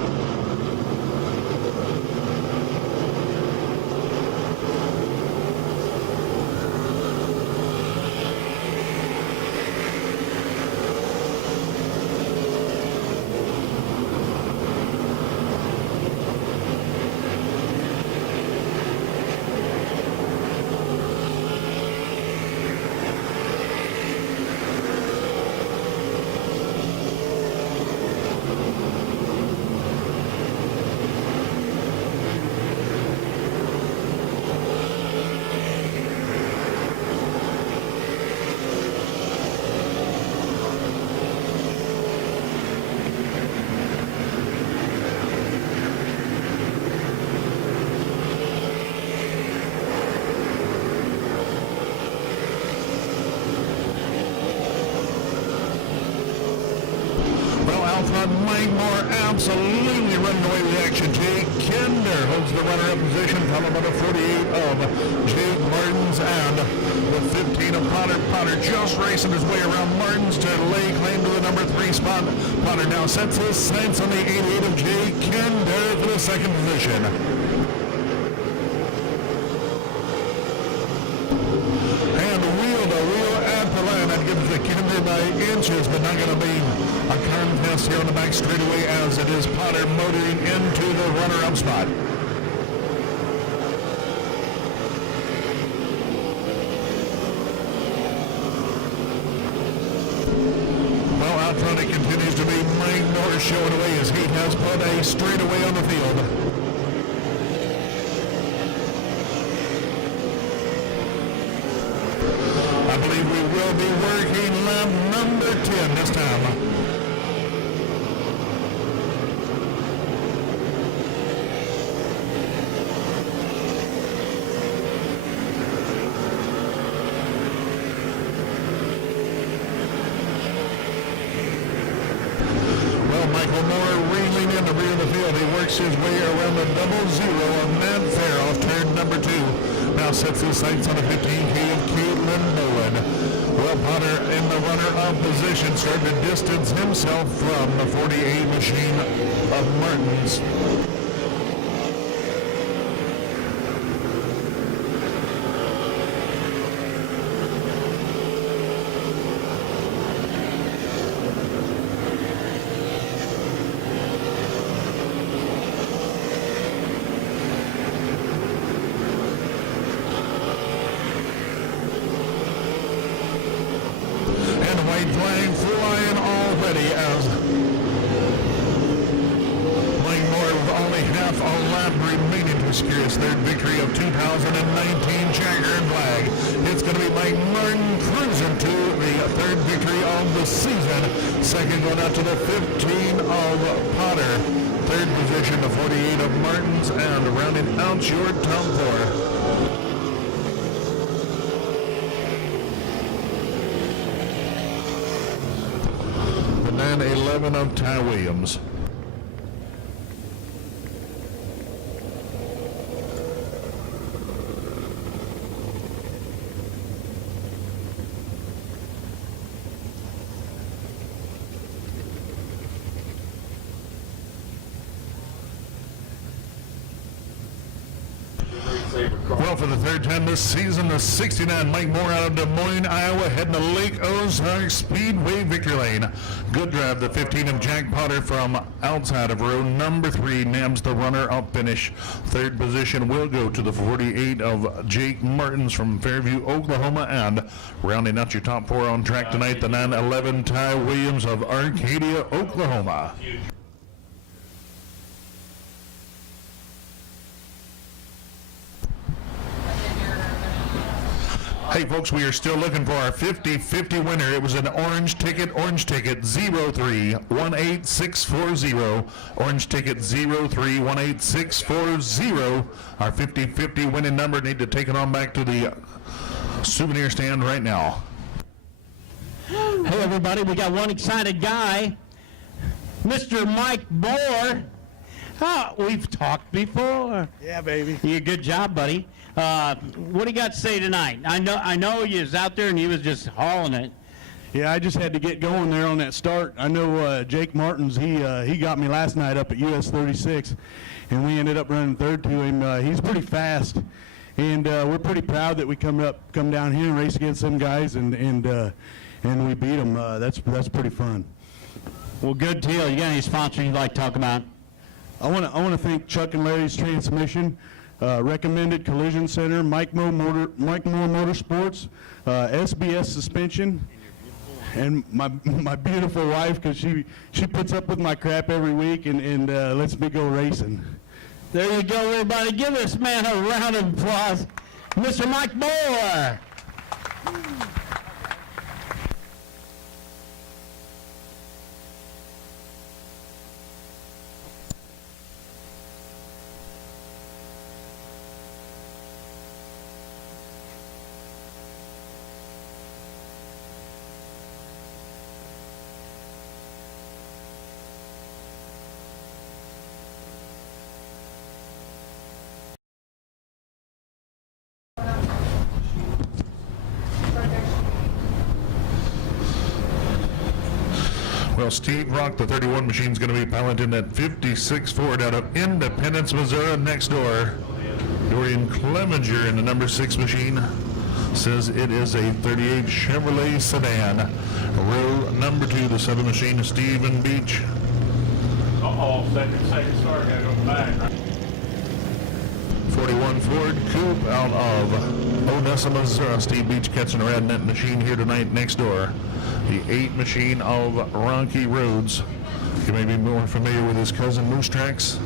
Mike Moore absolutely running away with the action. Jake Kinder holds the runner-up position, followed by the 48 of Jake Martins and the 15 of Potter. Potter just racing his way around Martins to lay claim to the number 3 spot. Potter now sets his sights on the 88 of Jake Kinder for the second position. And wheel to wheel at the line. That gives the Kinder by inches, but not going to be a contest here on the back straightaway as it is Potter motoring into the runner-up spot. Well, out front it continues to be Mike Norris showing away as he has put a straightaway on the field. I believe we will be working lap number 10 this time. Michael Moore reeling in the rear of the field. He works his way around the 00 of Ned Fair off turn number 2. Now sets his sights on the 15K of Caitlin Bowen. Well, Potter in the runner-up position started to distance himself from the 48 machine of Martins. Flag flying already as Mike Moore with only half a lap remaining to secure his third victory of 2019 checkered flag. It's going to be Mike Martin cruising to the third victory of the season. Second going out to the 15 of Potter. Third position the 48 of Martins, and rounding out your top 4. 11 of Ty Williams. Well, for the third time this season, the 69 Mike Moore out of Des Moines, Iowa, heading to Lake Ozark Speedway victory lane. Good drive. The 15 of Jack Potter from outside of row number 3 nabs the runner-up finish. Third position will go to the 48 of Jake Martins from Fairview, Oklahoma, and rounding out your top 4 on track tonight, the 911 Ty Williams of Arcadia, Oklahoma. Hey, folks, we are still looking for our 50-50 winner. It was an orange ticket 0318640. Orange ticket 0318640. Our 50-50 winning number. Need to take it on back to the souvenir stand right now. Hey, everybody, we got one excited guy, Mr. Mike Moore. Oh, we've talked before. Yeah, baby. Good job, buddy. What do you got to say tonight? I know you was out there and you was just hauling it. Yeah, I just had to get going there on that start. I know Jake Martins, he got me last night up at US 36, and we ended up running third to him. He's pretty fast, and we're pretty proud that we come down here and race against some guys, and we beat them. That's pretty fun. Well, good deal. You got any sponsors you'd like to talk about? I want to thank Chuck and Larry's Transmission, Recommended Collision Center, Mike Moore Motorsports, SBS Suspension, and my beautiful wife, because she puts up with my crap every week and lets me go racing. There you go, everybody. Give this man a round of applause, Mr. Mike Moore. Well, Steve Rock, the 31 machine, is going to be piloting that 56 Ford out of Independence, Missouri, next door. Dorian Clemenger in the number 6 machine says it is a 38 Chevrolet sedan. Row number 2, the 7 machine, Stephen Beach. Second start, gotta go back. 41 Ford Coupe out of Odessa, Missouri. Steve Beach catching a rad in that machine here tonight next door. The 8 machine of Ronky Rhodes. You may be more familiar with his cousin Moose Tracks.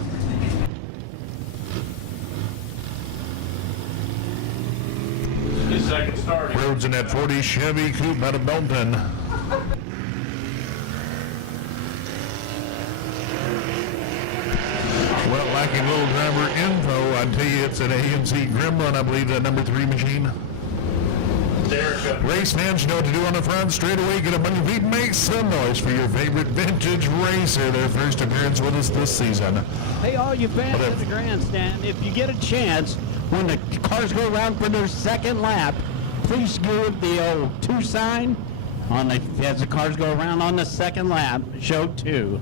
His second start. Rhodes in that 40 Chevy Coupe out of Belton. Well, lacking little driver info, I'd tell you it's an AMC Gremlin, I believe, that number 3 machine. Race fans, you know what to do on the front. Straight away, get up on your feet and make some noise for your favorite vintage racer. Their first appearance with us this season. Hey, all you fans at the grandstand, if you get a chance, when the cars go around for their second lap, please give the old 2 sign on the, as the cars go around on the second lap. Show 2.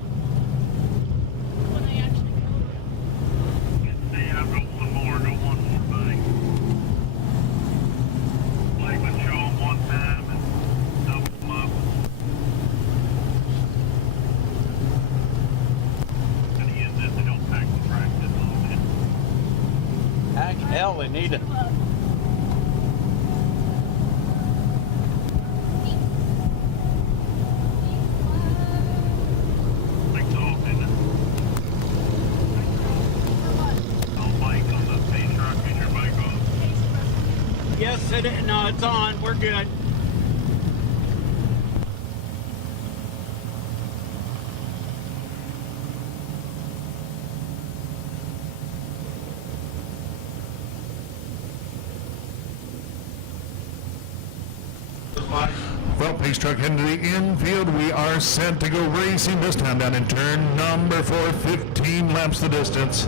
Hell, they need it. Yes, it is. No, it's on. We're good. Well, pace truck heading to the infield. We are set to go racing this time down in turn number 4, 15 laps the distance.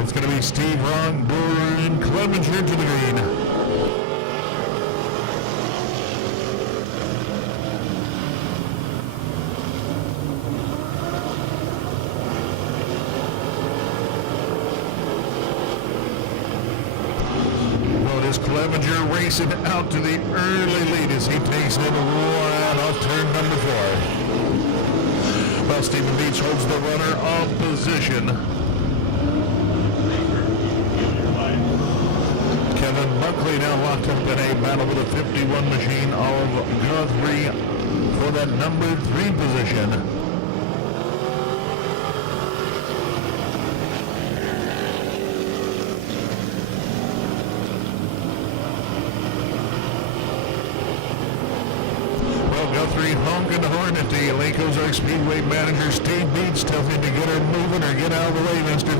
It's going to be Steve Ron, Dorian Clemenger to the green. Clemenger racing out to the early lead as he takes it right off turn number 4. Well, Stephen Beach holds the runner of position. Kevin Buckley now locked up in a battle with the 51 machine of Guthrie for that number 3 position. honking the horn at the Lake Ozark Speedway manager Steve Beach tells him to get her moving or get out of the way, mister.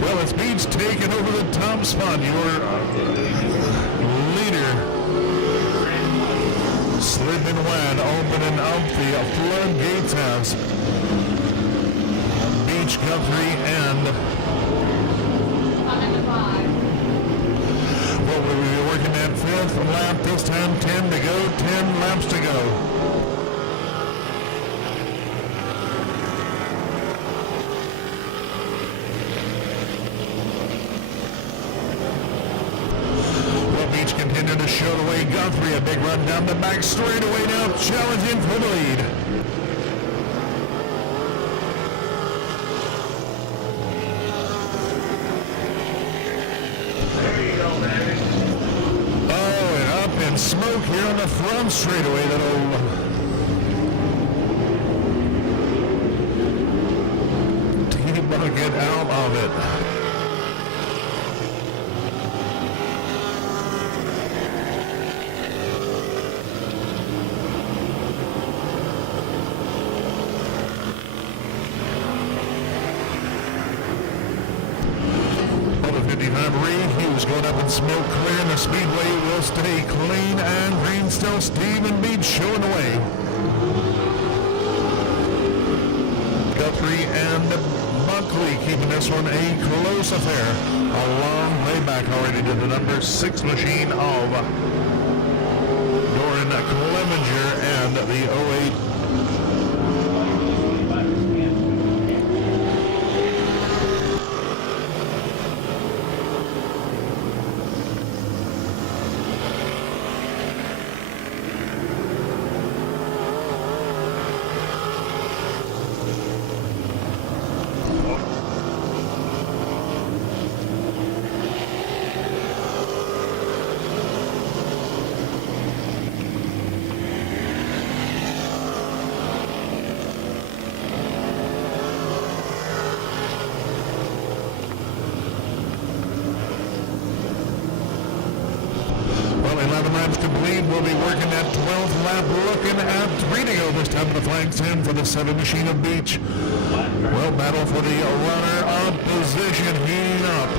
Well, it's Beach taking over the top spot. Your leader slipping wide, opening up the floodgates house. Beach, Guthrie, and well, we'll be working that fifth lap this time. 10 to go, 10 laps to go. Continuing to show away Guthrie, a big run down the back straightaway now, challenging for the lead. Oh, and up in smoke here on the front straightaway. That'll T-Bucket out of it. Going up in smoke, clear, and the Speedway will stay clean and green. Still Stephen Beach showing the way. Guthrie and Buckley keeping this one a close affair. A long way back already to the number 6 machine of Doran Clemenger and the 08. We'll be working that 12th lap, looking at 3 to go this time of the flag stand for the 7 machine of Beach. Well, battle for the runner-up position, heating up.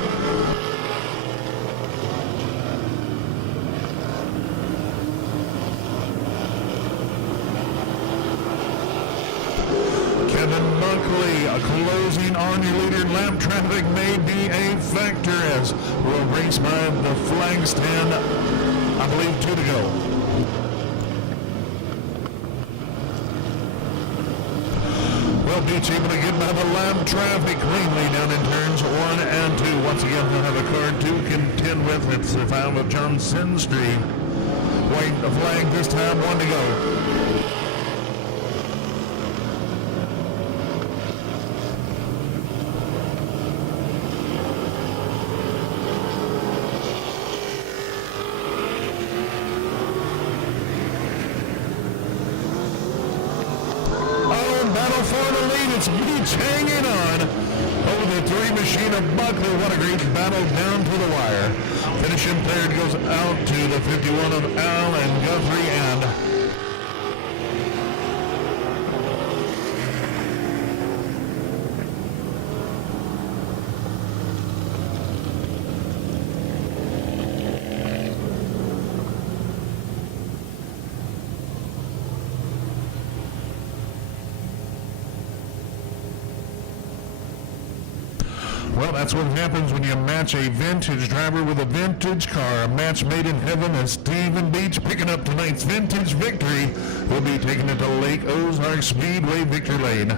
Kevin Buckley closing on your leader. Lap traffic may be a factor as we'll race by the flag stand. I believe 2 to go. Well, Beach able to get by the lap traffic cleanly down in turns 1 and 2. Once again, they'll have a car to contend with. It's the foul of John Sinstreet. White the flag this time, 1 to go. For the lead, it's Beach hanging on over the 3 machine of Buckley. What a great battle down to the wire. Finishing third goes out to the 51 of Al and Guthrie and well, that's what happens when you match a vintage driver with a vintage car. A match made in heaven as Stephen Beach picking up tonight's vintage victory. Will be taking it to Lake Ozark Speedway Victory Lane.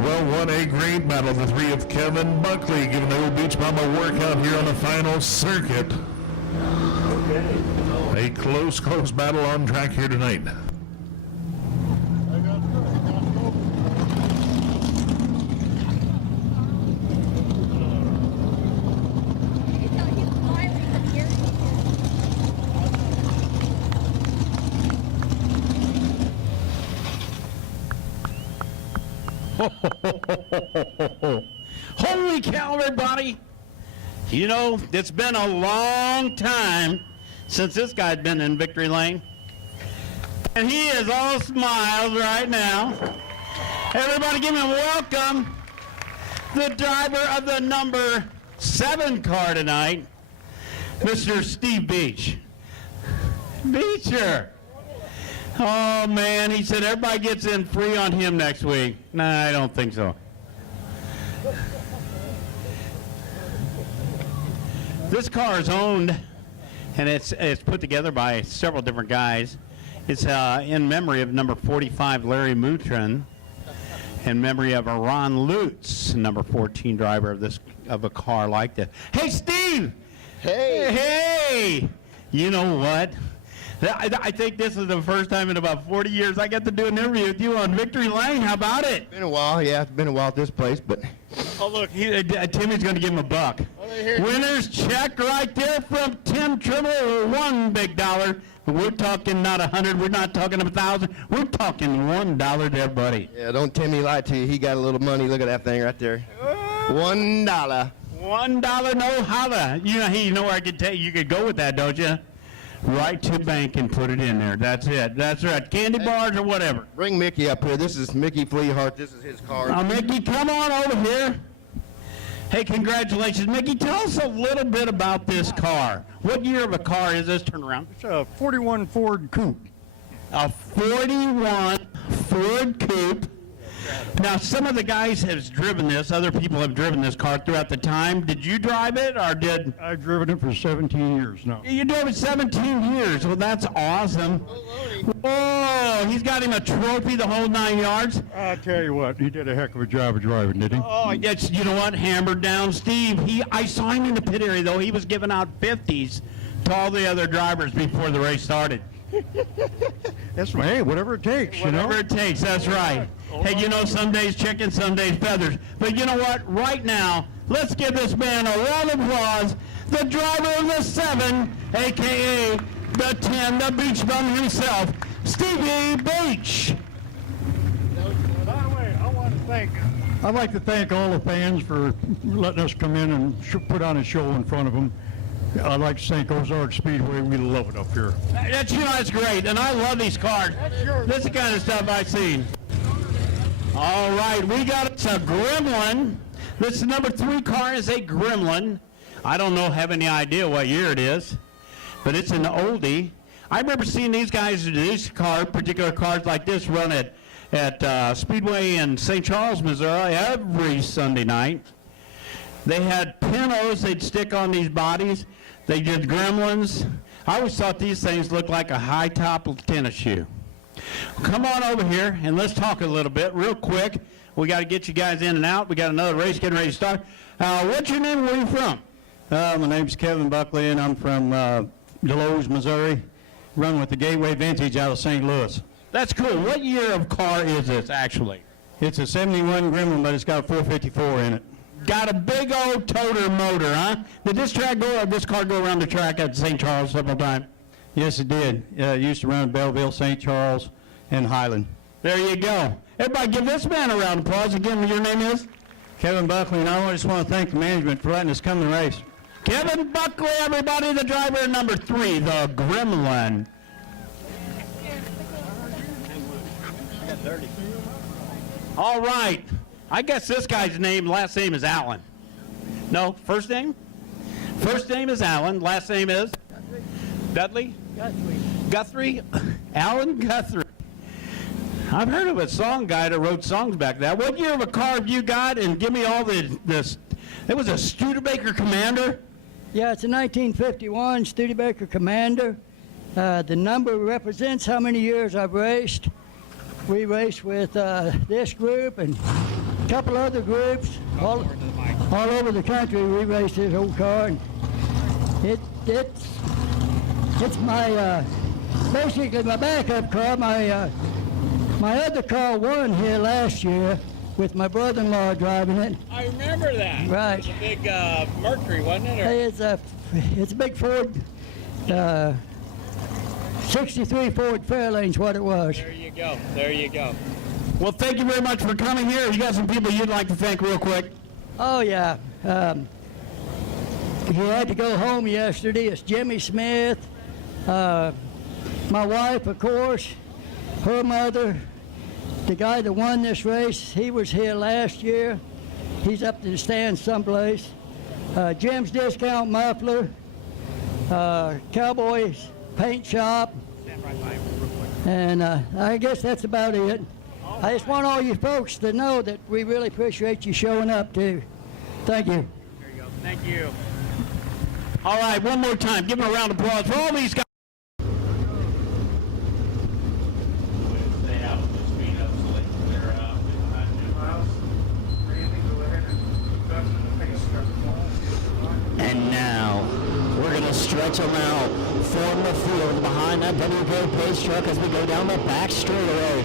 Well, what a great battle. The 3 of Kevin Buckley giving the old Beach Mama a workout here on the final circuit. A close battle on track here tonight. Holy cow, everybody. You know, it's been a long time since this guy's been in victory lane. And he is all smiles right now. Everybody give me a welcome. The driver of the number 7 car tonight, Mr. Steve Beach. Beecher. Oh, man, he said everybody gets in free on him next week. Nah, I don't think so. This car is owned, and it's put together by several different guys. It's in memory of number 45, Larry Moutron, in memory of Ron Lutz, number 14 driver of a car like this. Hey, Steve! Hey! You know what? I think this is the first time in about 40 years I got to do an interview with you on Victory Lane. How about it? Been a while, yeah. It's been a while at this place, but... Oh, look, Timmy's going to give him a buck. Winner's check right there from Tim Trimble, $1 big dollar. We're talking not 100, we're not talking 1,000, we're talking $1 there, buddy. Yeah, don't Timmy lie to you. He got a little money. Look at that thing right there. $1. $1 no holla. You know where I could take you could go with that, don't you? Right to bank and put it in there. That's it. That's right. Candy bars or whatever. Bring Mickey up here. This is Mickey Fleehart. This is his car. Now, Mickey, come on over here. Hey, congratulations. Mickey, tell us a little bit about this car. What year of a car is this? Turn around. It's a 41 Ford Coupe. A 41 Ford Coupe. Now, some of the guys have driven this. Other people have driven this car throughout the time. Did you drive it, or did... I've driven it for 17 years now. You drove it 17 years. Well, that's awesome. Whoa, he's got him a trophy the whole 9 yards. I tell you what, he did a heck of a job of driving, didn't he? Oh, yes, you know what? Hammered down Steve. I saw him in the pit area, though. He was giving out 50s to all the other drivers before the race started. That's right. Hey, whatever it takes, Whatever it takes, that's right. Hey, you know, some days chicken, some days feathers. But you know what? Right now, let's give this man a round of applause. The driver of the 7, a.k.a. the 10, the beach bum himself, Stevie Beach. By the way, I'd like to thank all the fans for letting us come in and put on a show in front of them. I'd like to thank Ozark Speedway. We love it up here. That's great, and I love these cars. This is the kind of stuff I've seen. All right, we got a Gremlin. This number 3 car is a Gremlin. I don't have any idea what year it is, but it's an oldie. I remember seeing these guys, particular cars like this, run at Speedway in St. Charles, Missouri, every Sunday night. They had pinos they'd stick on these bodies. They did Gremlins. I always thought these things looked like a high-top tennis shoe. Come on over here and let's talk a little bit real quick. We got to get you guys in and out. We got another race getting ready to start. What's your name? Where are you from? My name's Kevin Buckley, and I'm from Deloge, Missouri. Run with the Gateway Vintage out of St. Louis. That's cool. What year of car is this, actually? It's a 71 Gremlin, but it's got a 454 in it. Got a big old toter motor, huh? Did this car go around the track at St. Charles several times? Yes, it did. It used to run Belleville, St. Charles, and Highland. There you go. Everybody give this man a round of applause. Again, your name is? Kevin Buckley, and I just want to thank the management for letting us come to the race. Kevin Buckley, everybody, the driver number 3, the Gremlin. All right. I guess this guy's last name is Allen. No, first name? First name is Allen. Last name is? Dudley? Guthrie? Alan Guthrie. I've heard of a song guy that wrote songs back then. What year of a car have you got? And give me all this. It was a Studebaker Commander? Yeah, it's a 1951 Studebaker Commander. The number represents how many years I've raced. We raced with this group and a couple other groups all over the country. We raced this old car. And it's my basically my backup car. My other car won here last year with my brother-in-law driving it. I remember that. Right. It was a big Mercury, wasn't it? Or? Hey, it's a big Ford, 63 Ford Fairlane's what it was. There you go. There you go. Well, thank you very much for coming here. You got some people you'd like to thank real quick? Oh, yeah. He had to go home yesterday. It's Jimmy Smith, my wife, of course, her mother, the guy that won this race. He was here last year. He's up to the stand someplace. Jim's Discount Muffler, Cowboys Paint Shop, and I guess that's about it. I just want all you folks to know that we really appreciate you showing up, too. Thank you. There you go. Thank you. All right, one more time. Give them a round of applause for all these guys. And now, we're going to stretch them out, form the field behind that WK pace truck as we go down the back straightaway.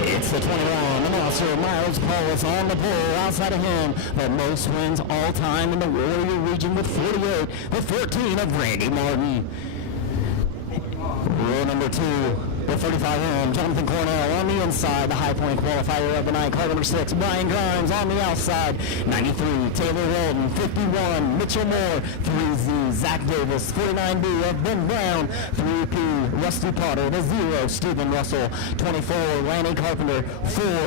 It's the 21, the monster, Miles Paulus on the pole. Outside of him, the most wins all time in the Warrior region with 48, the 14 of Randy Martin. Row number 2, the 35M, Jonathan Cornell on the inside, the High Point qualifier of the night. Car number 6, Brian Grimes on the outside. 93, Taylor Walton. 51, Mitchell Moore. 3Z, Zach Davis. 49B of Ben Brown. 3P, Rusty Potter. The 0, Stephen Russell. 24, Lanny Carpenter. 4,